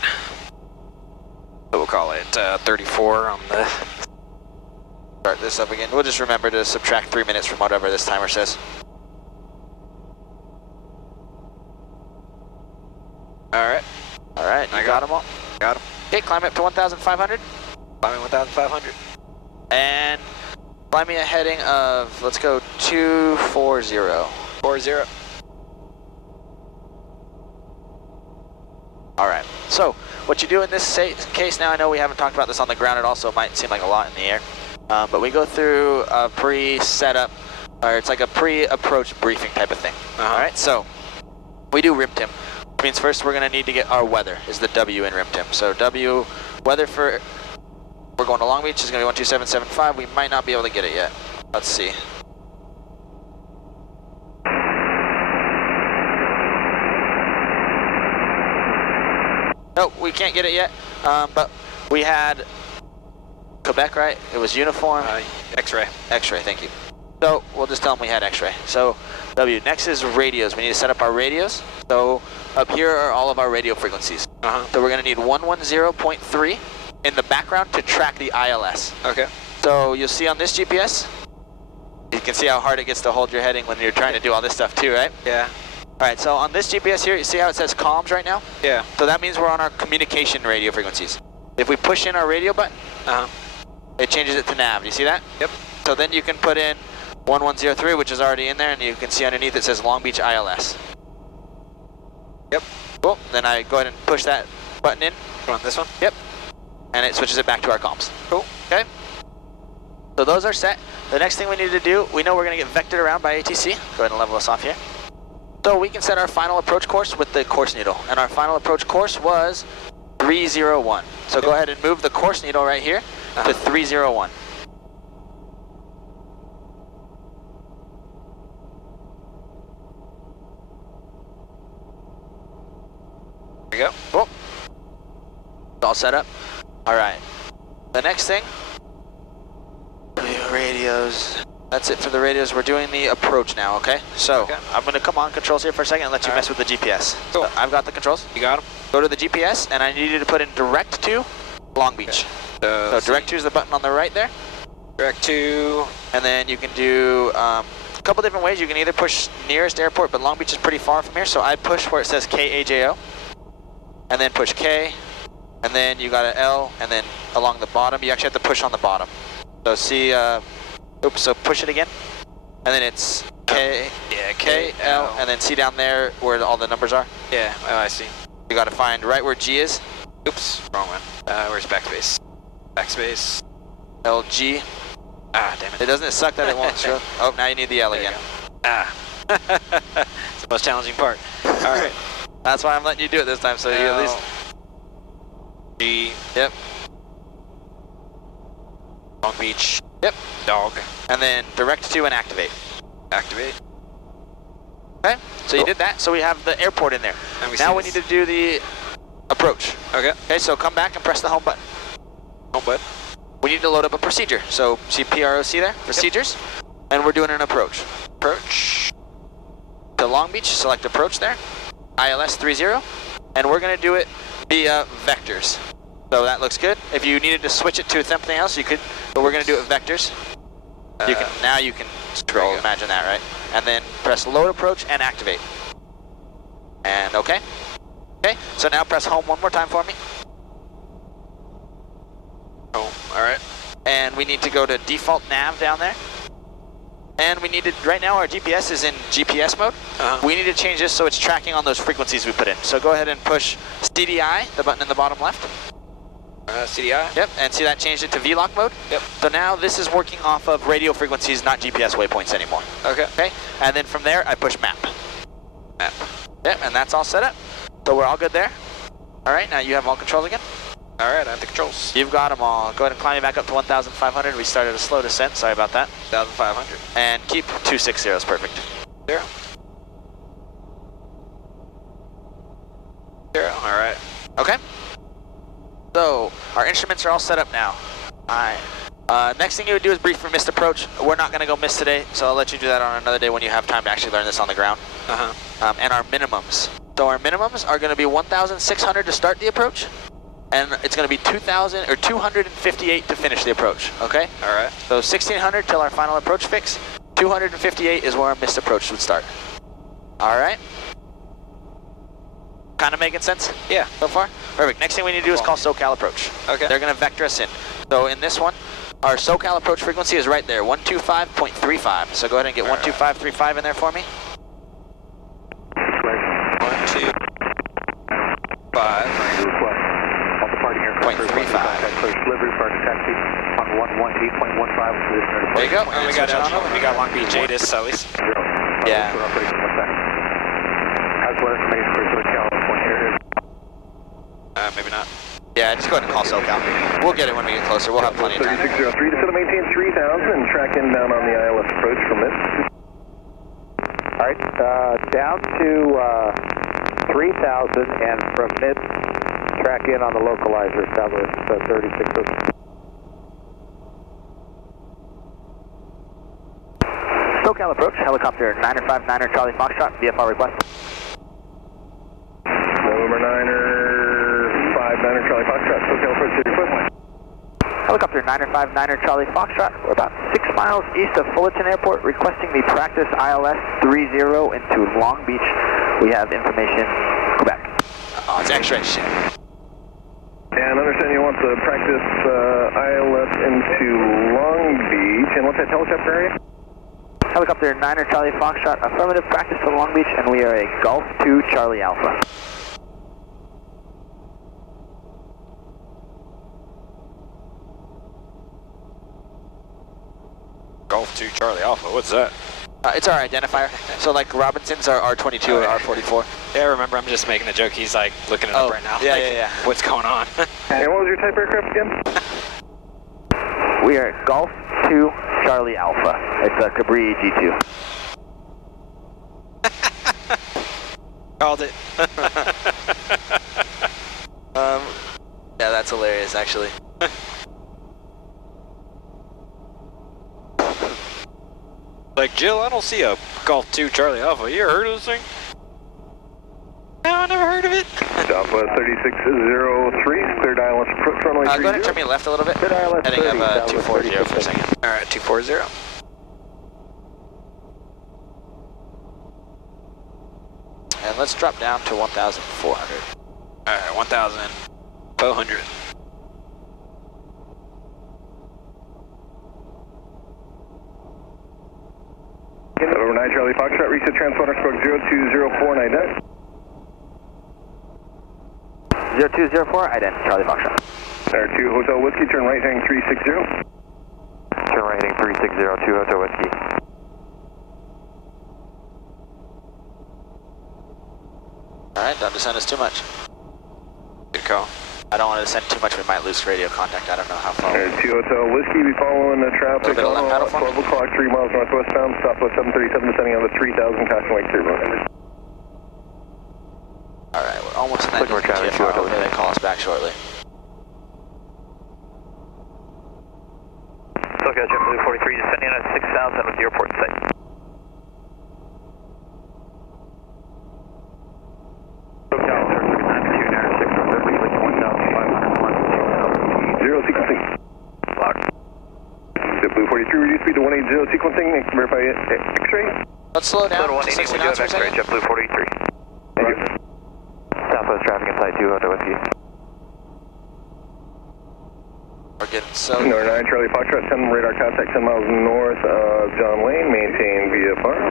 So we'll call it 34 on the... Start this up again. We'll just remember to subtract 3 minutes from whatever this timer says. Alright. Alright, you got them all? Got them. Okay, climb up to 1,500. Climbing 1,500. And fly me a heading of, let's go 240. 40. Alright, so what you do in this case now, I know we haven't talked about this on the ground at all, so it might seem like a lot in the air. But we go through a pre-setup, or it's like a pre-approach briefing type of thing. Alright, so we do rim tim. Which means first we're going to need to get our weather, is the W in rim tim. So W, weather for, we're going to Long Beach, is going to be 12775. We might not be able to get it yet. Let's see. Nope, we can't get it yet, but we had Quebec, right? It was uniform. X-ray. X-ray, thank you. So we'll just tell them we had X-ray. So W, next is radios. We need to set up our radios. So up here are all of our radio frequencies. So we're gonna need 110.3 in the background to track the ILS. Okay. So you'll see on this GPS, you can see how hard it gets to hold your heading when you're trying to do all this stuff too, right? Yeah. All right, so on this GPS here, you see how it says comms right now? Yeah. So that means we're on our communication radio frequencies. If we push in our radio button, it changes it to nav. Do you see that? Yep. So then you can put in 1103, which is already in there, and you can see underneath it says Long Beach ILS. Yep. Cool. Then I go ahead and push that button in. On this one? Yep. And it switches it back to our comms. Cool. Okay. So those are set. The next thing we need to do, we know we're going to get vectored around by ATC. Go ahead and level us off here. So we can set our final approach course with the course needle. And our final approach course was 301. So go ahead and move the course needle right here to 301. There we go. Cool. It's all set up. All right. The next thing, radios. That's it for the radios. We're doing the approach now, okay? So I'm going to come on controls here for a second and let you mess with the GPS. Cool. So I've got the controls. You got them? Go to the GPS, and I need you to put in direct to Long Beach. So direct to is the button on the right there. Direct to. And then you can do a couple different ways. You can either push nearest airport, but Long Beach is pretty far from here, so I push where it says KAJO, and then push K, and then you got an L, and then along the bottom, you actually have to push on the bottom. So see, oops, so push it again, and then it's K, K, L, and then see down there where all the numbers are? Yeah, oh, I see. You gotta find right where G is. Oops, wrong one. Where's backspace? Backspace. LG. Ah, damn it. Doesn't it suck that it won't show? Oh, now you need the L again. Ah. It's the most challenging part. All right. That's why I'm letting you do it this time, so you at least... G. Yep. Long Beach. Yep. Dog. And then direct to and activate. Activate. Okay, so you did that, so we have the airport in there. Now we need to do the approach. Okay. Okay, so come back and press the home button. Home button. We need to load up a procedure. So see PROC there, procedures, and we're doing an approach. Approach to Long Beach, select approach there, ILS 30, and we're gonna do it via vectors. So that looks good. If you needed to switch it to something else, you could, but we're gonna do it with vectors. You can, now you can scroll, imagine that, right? And then press load approach and activate. And okay. Okay, so now press home one more time for me. Home, all right. And we need to go to default nav down there. And we need to, right now our GPS is in GPS mode. We need to change this so it's tracking on those frequencies we put in. So go ahead and push CDI, the button in the bottom left. CDI? Yep, and see that changed it to VLOC mode? Yep. So now this is working off of radio frequencies, not GPS waypoints anymore. Okay. Okay, and then from there I push map. Map. Yep, and that's all set up. So we're all good there. All right, now you have all controls again. All right, I have the controls. You've got them all. Go ahead and climb me back up to 1,500. We started a slow descent, sorry about that. 1,500. And keep 260 is perfect. 0. 0, all right. Okay. So, our instruments are all set up now. Alright. Next thing you would do is brief for missed approach. We're not going to go miss today, so I'll let you do that on another day when you have time to actually learn this on the ground. And our minimums. So our minimums are going to be 1,600 to start the approach, and it's going to be 2,000 or 258 to finish the approach, okay? Alright. So 1,600 till our final approach fix. 258 is where our missed approach would start. Alright? Kind of making sense? Yeah. So far? Perfect. Next thing we need to do is call SoCal approach. Okay. They're going to vector us in. So in this one, our SoCal approach frequency is right there, 125.35. So go ahead and get 12535 in there for me. 125. 0.35. There you go. And we got Long Beach ATIS at least. Yeah. Maybe not. Yeah, just go ahead and call SoCal. We'll get it when we get closer. We'll have plenty of time. 3603 to maintain 3000 and track inbound on the ILS approach from it. Alright, down to 3000 and from mid, track in on the localizer, establish 36. SoCal approach, helicopter 959er Charlie Foxtrot, VFR request. November 9er Charlie Foxtrot, SoCal approach, request. Helicopter 959er Charlie Foxtrot, we're about 6 miles east of Fullerton Airport, requesting the practice ILS 30 into Long Beach. We have information, Quebec. Oh, it's X-ray shit. And understand you want the practice ILS into Long Beach, and what's that helicopter area? Helicopter 9er Charlie Foxtrot, affirmative, practice to Long Beach, and we are a Golf 2 Charlie Alpha. Golf 2 Charlie Alpha, what's that? It's our identifier. So like Robinson's are R22 or R44. Yeah, remember, I'm just making a joke. He's like looking it up right now. Yeah, like, yeah. What's going on? And what was your type aircraft again? We are Golf 2 Charlie Alpha. It's a Cabri G2. Called it. Yeah, that's hilarious, actually. Like, Jill, I don't see a Golf 2 Charlie Alpha. You ever heard of this thing? No, I never heard of it. Southwest 3603, cleared ILS approach runway 30. Go ahead and turn me left a little bit. Cleared ILS Heading 30, up 240 for a second. Alright, 240. And let's drop down to 1,400. Alright, 1,400. Over 9 Charlie Foxtrot, reset transponder stroke 0204 and ident. 0204, ident, Charlie Foxtrot. Air 2 Hotel Whiskey, turn right heading 360. Turn right heading 360, 2 Hotel Whiskey. Alright, don't descend us too much. Good call. I don't want to descend too much, we might lose radio contact. I don't know how far. Air 2 Hotel Whiskey, be following the traffic bit of left paddle for 12 o'clock, 3 miles northwestbound, Southwest 737, descending on the 3000, caution wake 0. Alright, we're almost in that Looking for traffic, TFR. Hopefully they call us back shortly. SoCal JetBlue 43, descending on 6,000 with the airport site. SoCal 9296, requesting 1,501. Zero sequencing. Lock. JetBlue 43, reduce speed to 180 sequencing, verify X-ray. Let's slow down Slow to to 180, 60 we do knots have for a X-ray, second. JetBlue 43. Thank you. Southwest traffic inside 2 Hotel Whiskey. We're getting so... Number 9 Charlie Foxtrot, 10 radar contact 10 miles north of John Wayne, maintain VFR.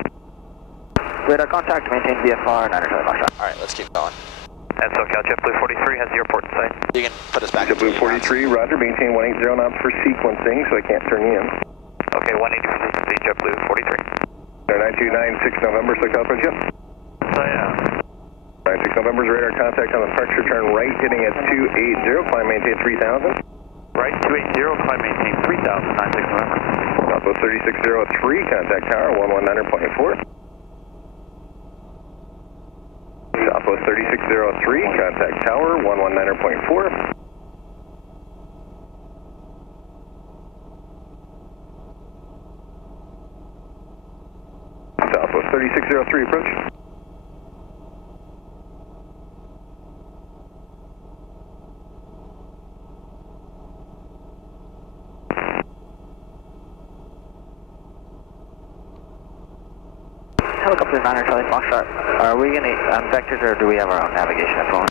Radar contact, maintain VFR, 9er Charlie Foxtrot. Alright, let's keep going. And SoCal JetBlue 43 has the airport in sight. You can put us back to JetBlue 43, roger, maintain 180 knots for sequencing, so I can't turn you in. Okay, 180 for frequency, JetBlue 43. 9296 November, SoCal approach, yep. So yeah. 96 November's radar contact on the departure, turn right, hitting at 280, climb maintain 3000. Right, 280, climb maintain 3000, 96 November. Southwest 3603, contact tower 119.4. Southwest 3603, contact tower 119.4. Southwest 3603, approach. Helicopter 9er Charlie Foxtrot. Are we going to vectors or do we have our own navigation at phone?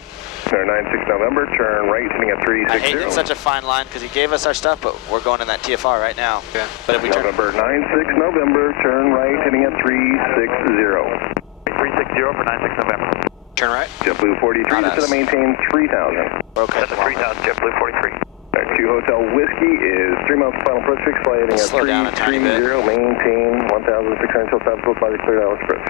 96 November, turn right, hitting at 360. I hate it's such a fine line because he gave us our stuff, but we're going in that TFR right now. Yeah. But if we turn... November 96 November, turn right, hitting at 360. 360 for 96 November. Turn right. JetBlue 43, Not to us. maintain 3000. We're okay. That's a 3000, JetBlue 43. 2 Hotel Whiskey is 3 miles final approach, fix flight heading at Slow down a tiny 330, bit. maintain 1,600 until south coast, flight cleared ILS approach.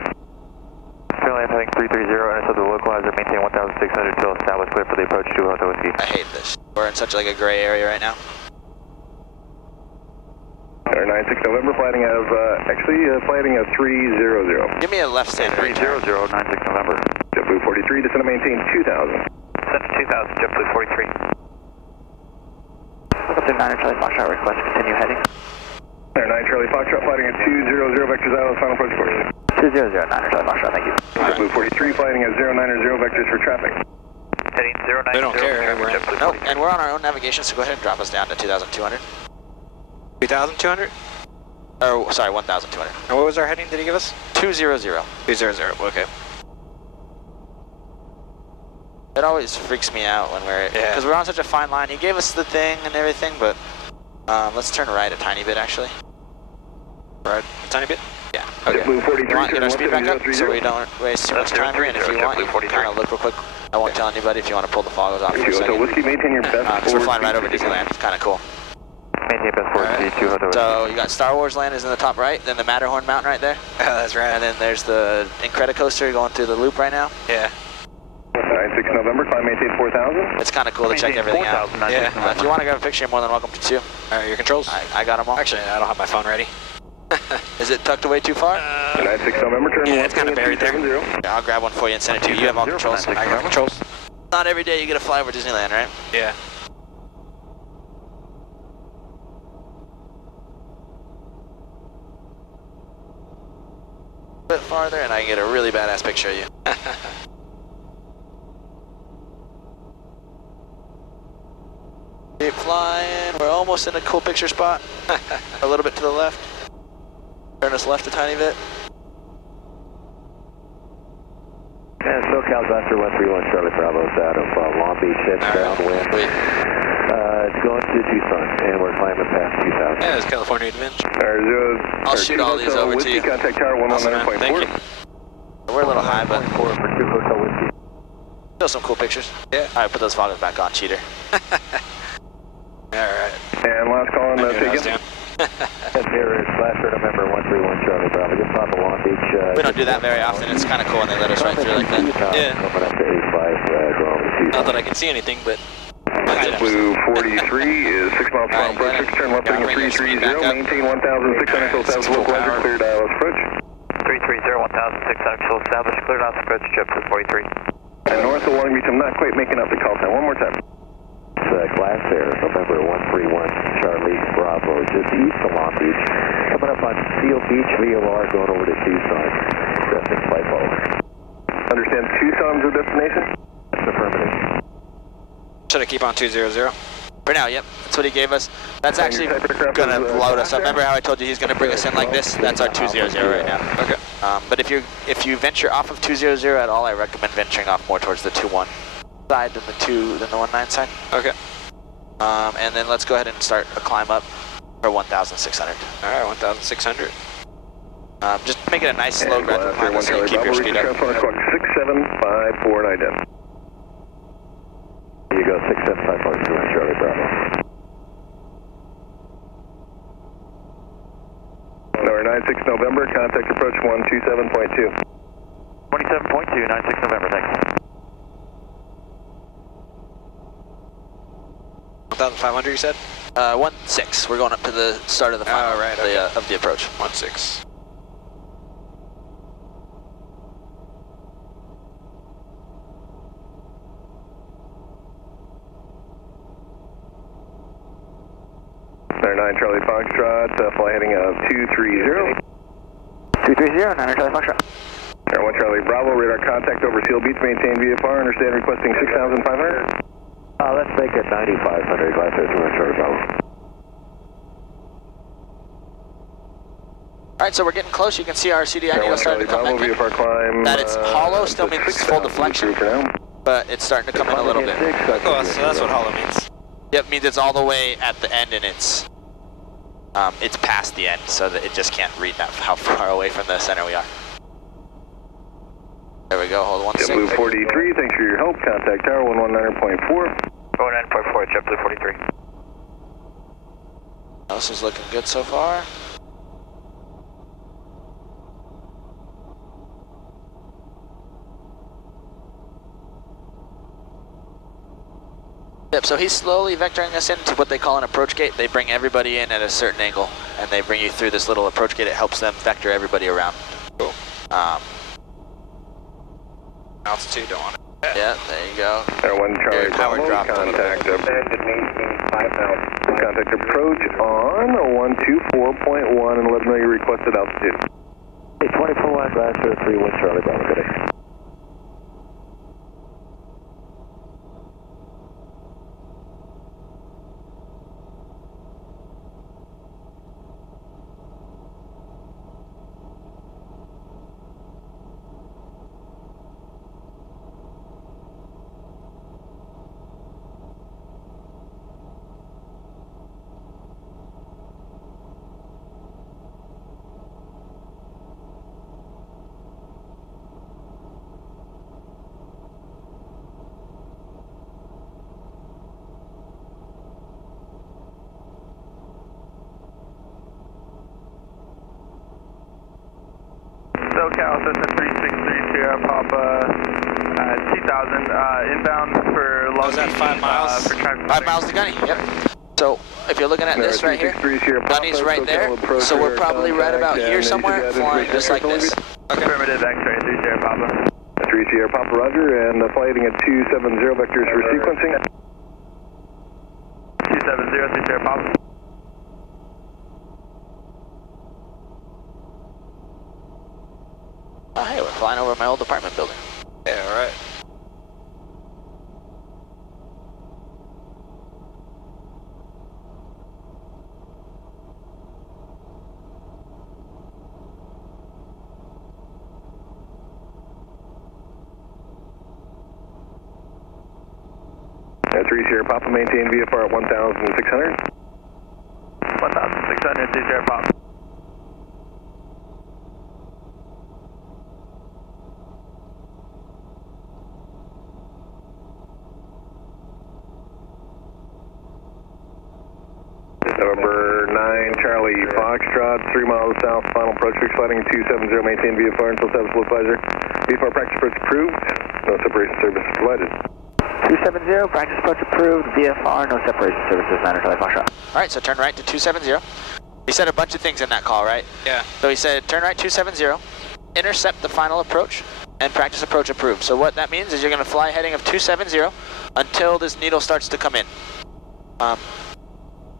Currently heading 330, and so the localizer maintain 1,600 until established clear for the approach to Hotel Whiskey. I hate this. We're in such like a gray area right now. 96 November, flighting of, flighting of 300. Give me a left standard. 300, 96 November. JetBlue 43, descend and maintain 2000. Descend to 2000, JetBlue 43. Look up to 9 Charlie Foxtrot, request continue heading. 9 Charlie Foxtrot, flighting at 200, vectors out, final approach course. 200, 9 Charlie Foxtrot, thank you. JetBlue 43, flighting at 090, vectors for traffic. Heading 090. They don't care. Nope, and we're on our own navigation, so go ahead and drop us down to 2,200. 2,200? Oh, sorry, 1,200. And what was our heading did he give us? 200. 200, okay. It always freaks me out when we're, because we're on such a fine line. He gave us the thing and everything, but let's turn right a tiny bit, actually. Right, a tiny bit? Yeah. Okay. JetBlue 43, You want to get our speed back up so we don't waste too much time here, and if you want, you can kind of look real quick. I won't tell anybody if you want to pull the foggles off for a second. Whiskey, maintain your best Because we're flying right over Disneyland. It's kind of cool. Maintain best forward speed 200. So you got Star Wars Land is in the top right, then the Matterhorn Mountain right there. Oh, that's right. And then there's the Incredicoaster going through the loop right now. Yeah. 96 November, climb maintain 4000. It's kind of cool to check everything out. Yeah. If you want to grab a picture, you're more than welcome to too. Your controls? I got them all. Actually, I don't have my phone ready. Is it tucked away too far? 96 November, turn yeah, it's kind of buried there. Yeah, I'll grab one for you and send it to you. You have all controls. I got controls. Not every day you get to fly over Disneyland, right? Yeah. A bit farther and I can get a really badass picture of you. Keep flying, we're almost in a cool picture spot. A little bit to the left. Turn us left a tiny bit. And SoCal Buster 131 Charlie Bravo out of Long Beach, heads downwind. It's going to Tucson, and we're climbing past 2000. Yeah, it's California Adventure. I'll shoot all these over to you. Contact tower 119.4. Thank you. We're a little high, but for 2 Hotel Whiskey. still some cool pictures. Yeah. Alright, put those foggles back on, cheater. Alright. And last call on Taken. Here is Blaster November 131 Charlie Bravo, just off of Long Beach. We don't do that very often. It's kind of cool when they let us right through like that. Yeah. Coming up to 85, going to Not that I can see anything, but... JetBlue 43 is 6 miles per hour approach, turn left heading 330, maintain 1,600 till established, local weather, cleared ILS approach. 330, 1,600 till established, cleared ILS approach, JetBlue 43. And north of Long Beach, I'm not quite making out the call time. One more time. It's Glass Air, November 131 Charlie Bravo, just east of Long Beach. Coming up on Seal Beach, VOR, going over to Tucson. Resting flight forward. Understand Tucson's the destination? That's affirmative. Should I keep on 200? For now, yep. That's what he gave us. That's actually going to load us up. Remember how I told you he's going to bring us in like this? That's our 200 right now. Okay. But if you venture off of 200 at all, I recommend venturing off more towards the 21 side than the 19 side. Okay. And then let's go ahead and start a climb up for 1,600. Alright, 1,600. Just make it a nice slow gradual climb so you keep your speed up. 67549 down. Here you go, 67549 Charlie Bravo. Number 96 November, contact approach 127.2. 27.2, 96 November, thanks. 1,500 you said? 1.6. We're going up to the start of the final of the approach. 1.6. Number 9 Charlie Foxtrot, fly heading of 230. 230, 9 Charlie Foxtrot. Air 1 Charlie Bravo, radar contact over Seal Beach, maintain VFR, understand requesting 6,500. Let's make it 9,500, Glass Air 2 Charlie Bravo. Alright, so we're getting close. You can see our CDI needle starting to come back in. VFR climb, That it's hollow still means it's full deflection, but it's starting to come in a little bit. Oh, so that's what hollow means. Yep, means it's all the way at the end and it's past the end, so that it just can't read how far away from the center we are. There we go, hold 1 second. JetBlue 43, thanks for your help. Contact tower 119.4. 119.4, JetBlue 43. This is looking good so far. Yep, so he's slowly vectoring us into what they call an approach gate. They bring everybody in at a certain angle. and they bring you through this little approach gate. It helps them vector everybody around. Cool. Altitude, don't want it. Yeah, there you go. Air 1 Charlie power Bravo, dropped a little contact bit. Contact approach on 124.1 and 11 million requested altitude. Hey, 24 glass 31 Charlie Bravo, good day. SoCal, Cessna 363 Sierra Papa 2000, inbound for long. Was that 5 miles? For 5 miles to Gunny, yep. So, if you're looking at this right here, Gunny's right there, so we're probably right about here somewhere, flying just like this. Okay. Affirmative, X-ray 3 Sierra Papa. 3 Sierra Papa, roger, and flighting at 270 vectors for sequencing. 270, 3 Sierra Papa. Oh, hey, we're flying over my old apartment building. Yeah, all right. At 3 Sierra Papa, maintain VFR at 1,600. 1,600, 3 Sierra Papa. November 9 Charlie Foxtrot, 3 miles south, final approach fix, flighting 270, maintain VFR until 7 slow advisor. VFR practice approach approved, no separation service provided. 270, practice approach approved, VFR, no separation services, 9 Charlie Foxtrot. Alright, so turn right to 270. He said a bunch of things in that call, right? Yeah. So he said turn right 270, intercept the final approach, and practice approach approved. So what that means is you're going to fly heading of 270 until this needle starts to come in.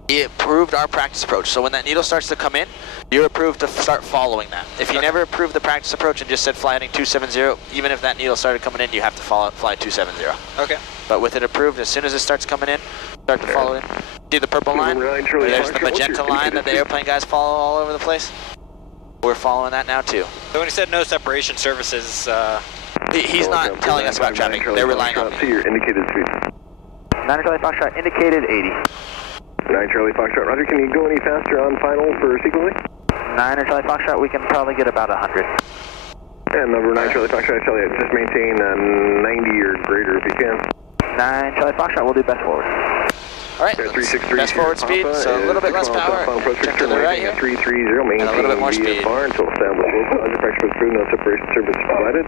He approved our practice approach. So when that needle starts to come in, you're approved to start following that. If you never approved the practice approach and just said fly heading 270, even if that needle started coming in, you have to fly 270. Okay. But with it approved, as soon as it starts coming in, start to follow it. See the purple line? There's the magenta line that the airplane guys follow all over the place. We're following that now too. So when he said no separation services, he's not telling us about traffic. They're relying on me. See your indicated speed. 9 Charlie Foxtrot, indicated 80. 9 Charlie Foxtrot, roger, can you go any faster on final for sequencing? 9 Charlie Foxtrot, we can probably get about 100. And number 9 Charlie Foxtrot, I tell you, just maintain 90 or greater if you can. 9 Charlie Foxtrot, we'll do best forward. Alright, best forward speed, so a little bit less power. Check to the right here. 330, and a little bit more speed. VFR until established local. Practice approved, no separation service provided.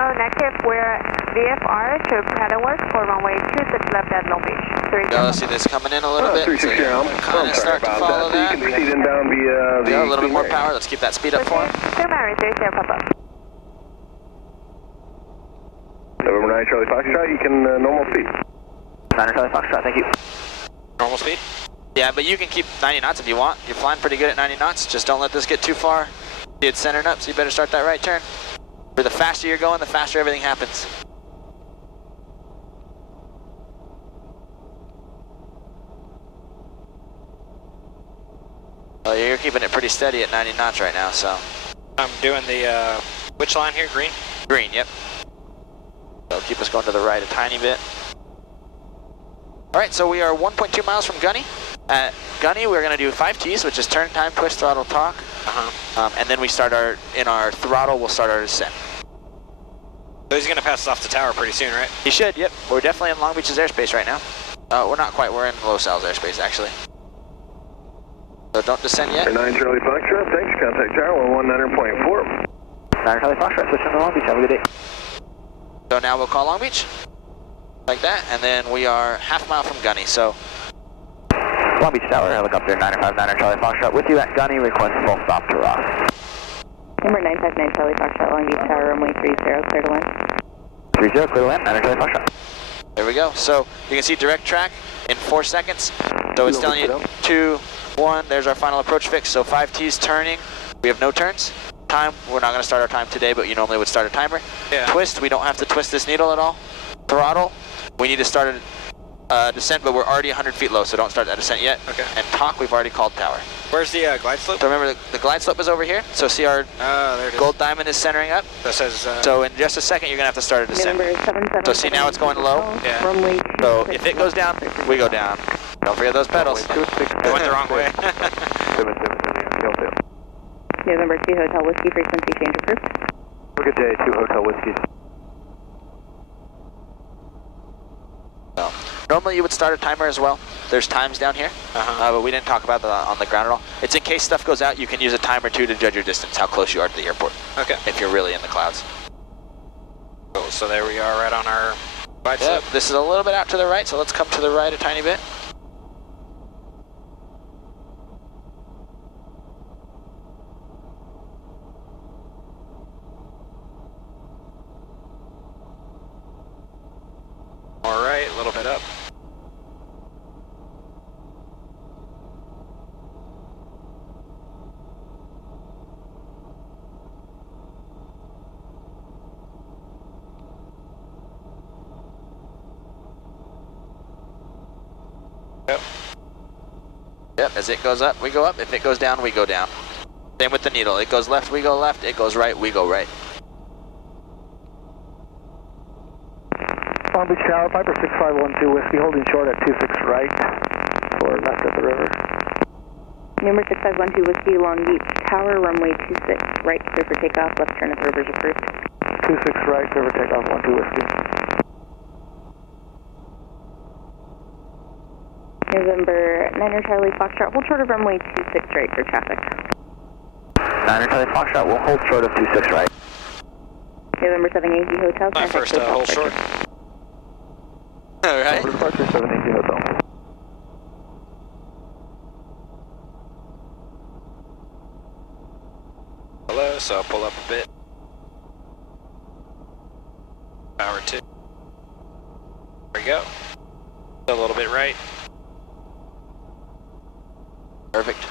Oh, negative, we're VFR to pattern work for runway 26 left at Long Beach. Now let's see this coming in a little bit. 360, so kind of start to follow that. You can proceed inbound via the... Yeah, a little bit more power. Let's keep that speed up for him. Cabri G2 Papa. November 9 Charlie Foxtrot, you can normal speed. 9 Charlie Foxtrot, thank you. normal speed? Yeah, but you can keep 90 knots if you want. You're flying pretty good at 90 knots. Just don't let this get too far. It's centered up, so you better start that right turn. For the faster you're going, the faster everything happens. Well, you're keeping it pretty steady at 90 knots right now, so. I'm doing the, which line here, green? Green, yep. So keep us going to the right a tiny bit. All right, so we are 1.2 miles from Gunny. At Gunny, we're gonna do 5 T's, which is turn, time, push, throttle, talk. And then we start in our throttle, we'll start our descent. So he's gonna pass us off the tower pretty soon, right? He should, yep. We're definitely in Long Beach's airspace right now. We're not quite, we're in LoSal's airspace, actually. So don't descend yet. 9 Charlie Foxtrot, thanks. Contact tower 119.4. 9 Charlie Foxtrot, switching to Long Beach, have a good day. So now we'll call Long Beach, like that, and then we are half a mile from Gunny, so. Long Beach Tower, helicopter 959er Charlie Foxtrot with you at Gunny, request full stop to Ross. Number 959 Charlie Foxtrot, Long Beach Tower, runway 30, clear to land. 30, clear to land, 9er Charlie Foxtrot. There we go. So you can see direct track in 4 seconds. So it's telling you 2, 1, there's our final approach fix. So 5 T's turning, we have no turns. Time, we're not gonna start our time today, but you normally would start a timer. Yeah. Twist, we don't have to twist this needle at all. Throttle, we need to start a descent, but we're already 100 feet low, so don't start that descent yet. Okay. And talk, we've already called tower. Where's the glide slope? So remember, the glide slope is over here. So see our there it is. gold diamond is centering up. That says, so in just a second, you're gonna have to start a descent. So see now it's going low. Yeah. So if it goes down, we go down. Don't forget those pedals. It went the wrong way. November 2 Hotel Whiskey, frequency change approved. Have a good day, 2 Hotel Whiskey. So, normally you would start a timer as well. There's times down here, but we didn't talk about that on the ground at all. It's in case stuff goes out, you can use a timer too to judge your distance, how close you are to the airport. Okay. If you're really in the clouds. Cool. So there we are right on our glide slope. This is a little bit out to the right, so let's come to the right a tiny bit. All right, a little bit up. Yep. Yep, as it goes up, we go up. If it goes down, we go down. Same with the needle. It goes left, we go left. It goes right, we go right. Long Beach Tower, Piper 6512 Whiskey, holding short at 26 right, or left at the river. Number 6512 Whiskey, Long Beach Tower, runway 26 right, clear for takeoff, left turn if river's approved. 26 right, clear for takeoff, 12 Whiskey. November 9er Charlie Foxtrot, hold short of runway 26 right for traffic. 9er Charlie Foxtrot will hold short of 26 right. November 7 AZ Hotel, My first hold short. All right. Departure 780 Hotel. Hello, so I'll pull up a bit. Power 2. There we go. A little bit right. Perfect.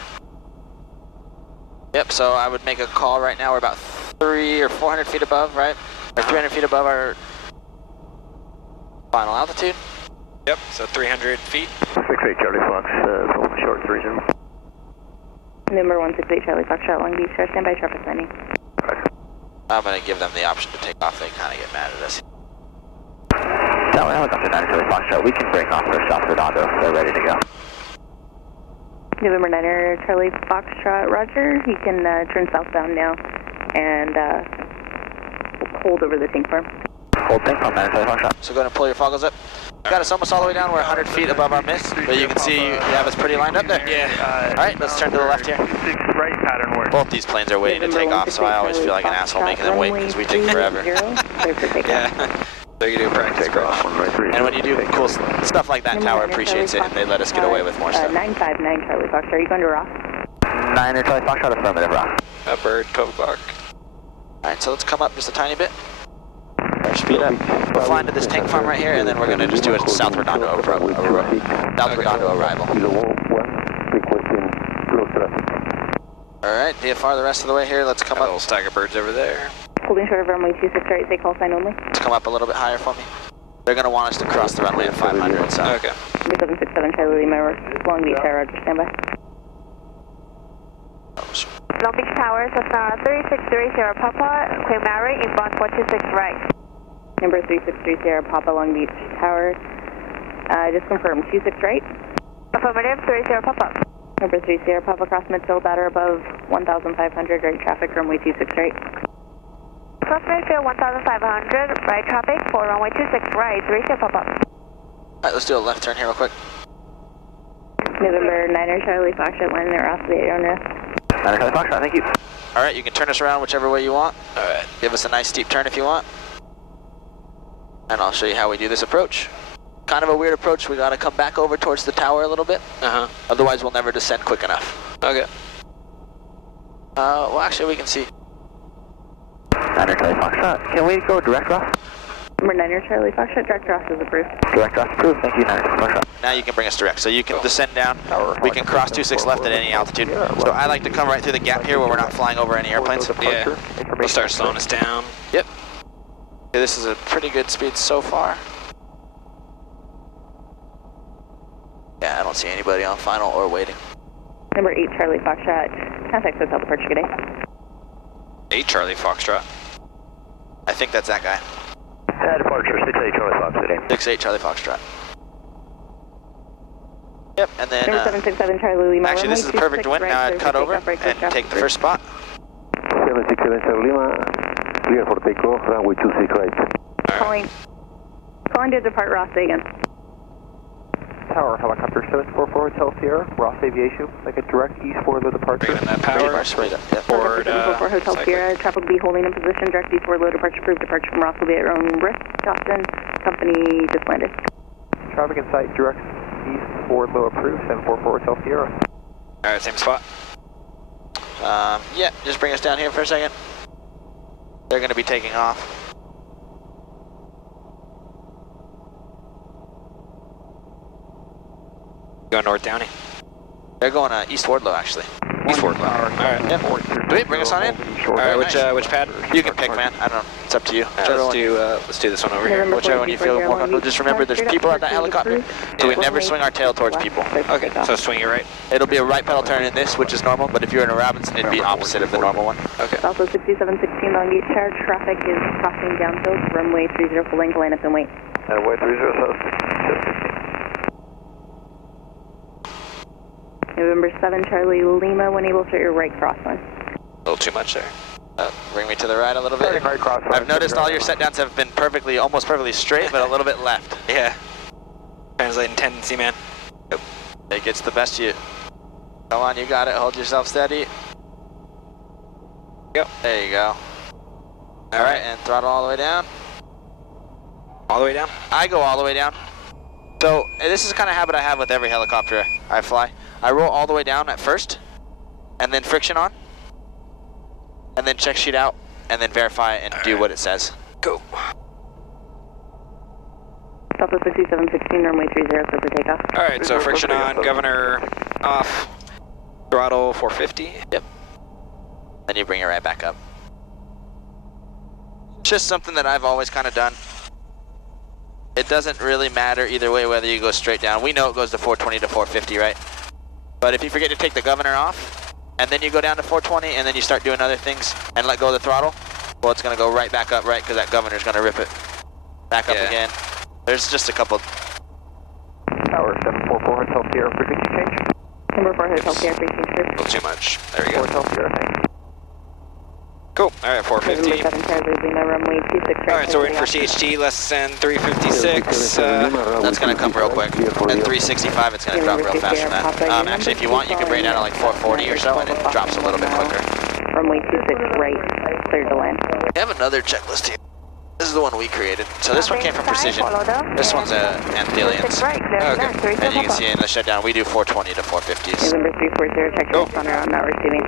Yep, so I would make a call right now. We're about 300 or 400 feet above, right? Or 300 feet above our final altitude. Yep, so 300 feet. 68 Charlie Fox, holding short 30. Number 168 Charlie Foxtrot, Long Beach Tower, standby traffic landing. I'm going to give them the option to take off. They kind of get mad at us. Tower, helicopter 9er Charlie Foxtrot, we can break off for South Redondo. They're ready to go. November 9er Charlie Foxtrot, roger. You can turn southbound now and hold over the tank farm. Hold tank farm, 9er Charlie Foxtrot. So go ahead and pull your foggles up. Got us almost all the way down. We're 100 feet above our mist, but you can see you have us pretty lined up there. Yeah. All right, let's turn to the left here. 26 right pattern work. Both these planes are waiting to take off, so I always feel like an asshole making them wait because we take forever. Yeah. So you do practice crash. And when you do cool stuff like that, Tower appreciates it, and they let us get away with more stuff. 959 Charlie Foxtrot, are you going to Ross? 9er Charlie Foxtrot, affirmative, Ross. Bird, 12 o'clock. All right, so let's come up just a tiny bit. Speed up. We're flying to this tank farm right here, and then we're going to just do a South Redondo arrival. All right, DFR the rest of the way here. Let's come Got up. a little stack of birds over there. Holding short of runway 26 right, say call sign only. Let's come up a little bit higher for me. They're going to want us to cross the runway at 500, so. Okay. 767 Charlie Lima, Long Beach Tower, roger, standby. Long Beach Tower, Cessna 3630 Papa, Queen Mary, inbound 426 right. Number 3630 Papa, Long Beach Tower. Just confirm, 26 right. Affirmative, 30 Papa. Number 30 Papa, cross midfield, batter above 1,500, right traffic, runway 26 right. Cross midfield 1,500, right traffic for runway 26 right, 30 Papa. All right, let's do a left turn here real quick. November 9er Charlie Foxtrot, landing at Ross, the owner. 9er Charlie Foxtrot, thank you. All right, you can turn us around whichever way you want. All right. Give us a nice steep turn if you want. And I'll show you how we do this approach. kind of a weird approach. We got to come back over towards the tower a little bit. Otherwise, we'll never descend quick enough. Okay. Well, actually, we can see. 9er Charlie Foxtrot, can we go direct off? Number 9er Charlie Foxtrot, direct cross is approved. Direct off approved, thank you, 9er Foxtrot. Now you can bring us direct. So you can descend down. We can cross 26 left at any altitude. So I like to come right through the gap here where we're not flying over any airplanes. Yeah. We'll start slowing us down. Yep. Okay, this is a pretty good speed so far. Yeah, I don't see anybody on final or waiting. Number 8 Charlie Foxtrot, contact hotel departure, good day. 8 Charlie Foxtrot. I think that's that guy. Departure, 6-8 Charlie Fox today. 6-8 Charlie Foxtrot. Yep, and then... Number 767 Charlie Lima. Actually, this is the perfect wind. Now I'd cut over and take the first spot. 767 Charlie Lima, clear for takeoff, runway 26 right. Calling to depart Ross again. Tower helicopter 744 Hotel Sierra, Ross Aviation, like a direct east for the departure. Bringing that power. Forward, 744 Hotel Sierra, traffic will be holding in position, direct east for low departure approved. Departure from Ross will be at your own risk. Austin, company just landed. Traffic in sight, direct east forward low approved, 744 Hotel Sierra. Alright, same spot. Yeah, just bring us down here for a second. They're going to be taking off. Going north Downey. They're going east Wardlow, actually. East Wardlow. Alright. Yep. Sweet, bring us on in. Alright, which pad? You can pick, man. I don't know. It's up to you. Let's do this one over here. Whichever one you feel more comfortable. Just remember, there's people at that helicopter, so we never swing our tail towards people. Okay, so swing it right. It'll be a right pedal turn in this, which is normal, but if you're in a Robinson, it'd be opposite of the normal one. Okay. Also 6716 Long Beach Tower, traffic is crossing downfield, runway 30 full length, line up and wait. Runway 30 November 7 Charlie Lima, when able, start your right cross one. A little too much there. Bring me to the right a little bit. I've noticed all your set downs have been almost perfectly straight, but a little bit left. Yeah. Translating tendency, man. Yep. It gets the best of you. Come on, you got it. Hold yourself steady. Go. There you go. Alright, and throttle all the way down. All the way down? I go all the way down. So, this is the kind of habit I have with every helicopter I fly. I roll all the way down at first, and then friction on, and then check sheet out, and then verify and do what it says. Go. Southwest 6716, runway 30, so for takeoff. Alright, so friction on, governor off, throttle 450. Yep. Then you bring it right back up. Just something that I've always kind of done. It doesn't really matter either way whether you go straight down. We know it goes to 420 to 450, right? But if you forget to take the governor off, and then you go down to 420, and then you start doing other things, and let go of the throttle, well, it's going to go right back up, right? Because that governor's going to rip it back up again. There's just a couple. Tower 744 Hotel Sierra, frequency change. Number 4 Hotel Sierra, frequency change. A little too much. There we go. Hotel Sierra, thanks. Cool. Alright, 450. November 7 Charlie Lima, runway 26 right. Alright, so we're in for CHT, less than 356. That's going to come real quick. At 365, it's going to drop real fast from that. Actually, if you want, you can bring it down to like 440 or so, and it drops a little bit quicker. Runway 26 right, cleared to land. We have another checklist here. This is the one we created. So this one came from Precision. This one's Anthelians. Okay. And you can see in the shutdown, we do 420 to 450s. November 340, check your responder on not receiving.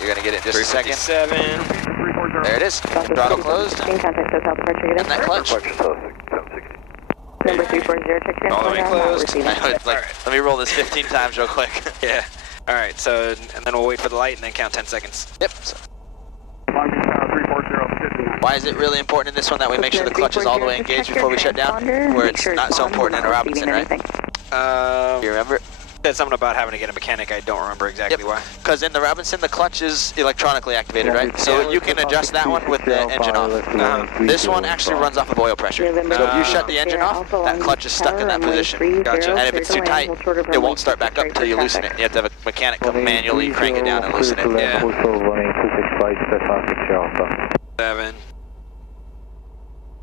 You're going to get it in just a second. 357. There it is. Throttle closed. Contact hotel departure, And that clutch. Number 340, check your All the way closed. Let me roll this 15 times real quick. Yeah. Alright, so, and then we'll wait for the light and then count 10 seconds. Yep. Why is it really important in this one that we make sure the clutch is all the way engaged before we shut down? Where it's not so important in a Robinson, right? You remember? Said something about having to get a mechanic. I don't remember exactly why. Because in the Robinson, the clutch is electronically activated, right? So you can adjust that one with the engine off. This one actually runs off of oil pressure. So if you shut the engine off, that clutch is stuck in that position. Gotcha. And if it's too tight, it won't start back up until you loosen it. You have to have a mechanic come manually crank it down and loosen it. Yeah. 7,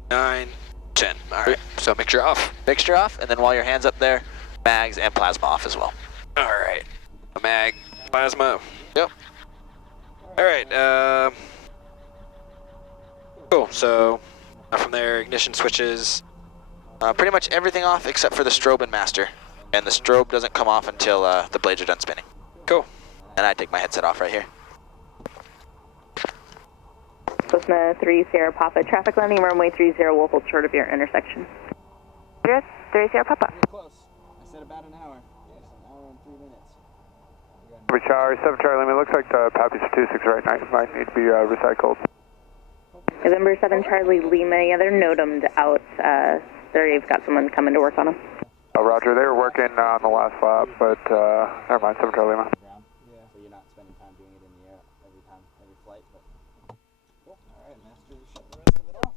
9, 10. Alright, so mixture off. Mixture off, and then while your hand's up there, mags and plasma off as well. Alright. Mag, plasma. Yep. Alright, cool, so from there, ignition switches, Pretty much everything off except for the strobe and master. And the strobe doesn't come off until the blades are done spinning. Cool. And I take my headset off right here. Cessna 3 Sierra Papa, traffic landing runway 30 will hold short of your intersection. 3 Sierra Papa. Close. I said about an hour. Yes, an hour and 3 minutes. Cabri Charlie 7 Charlie, it looks like the Pappy's 26 right now might need to be recycled. November 7 Charlie Lima, yeah, they're NOTAM'd out. They've got someone coming to work on them. Oh, Roger, they were working on the last lap, but never mind, 7 Charlie Lima. Yeah, so you're not spending time doing it in the air every flight, but cool. All right, Master, shut the rest of it off.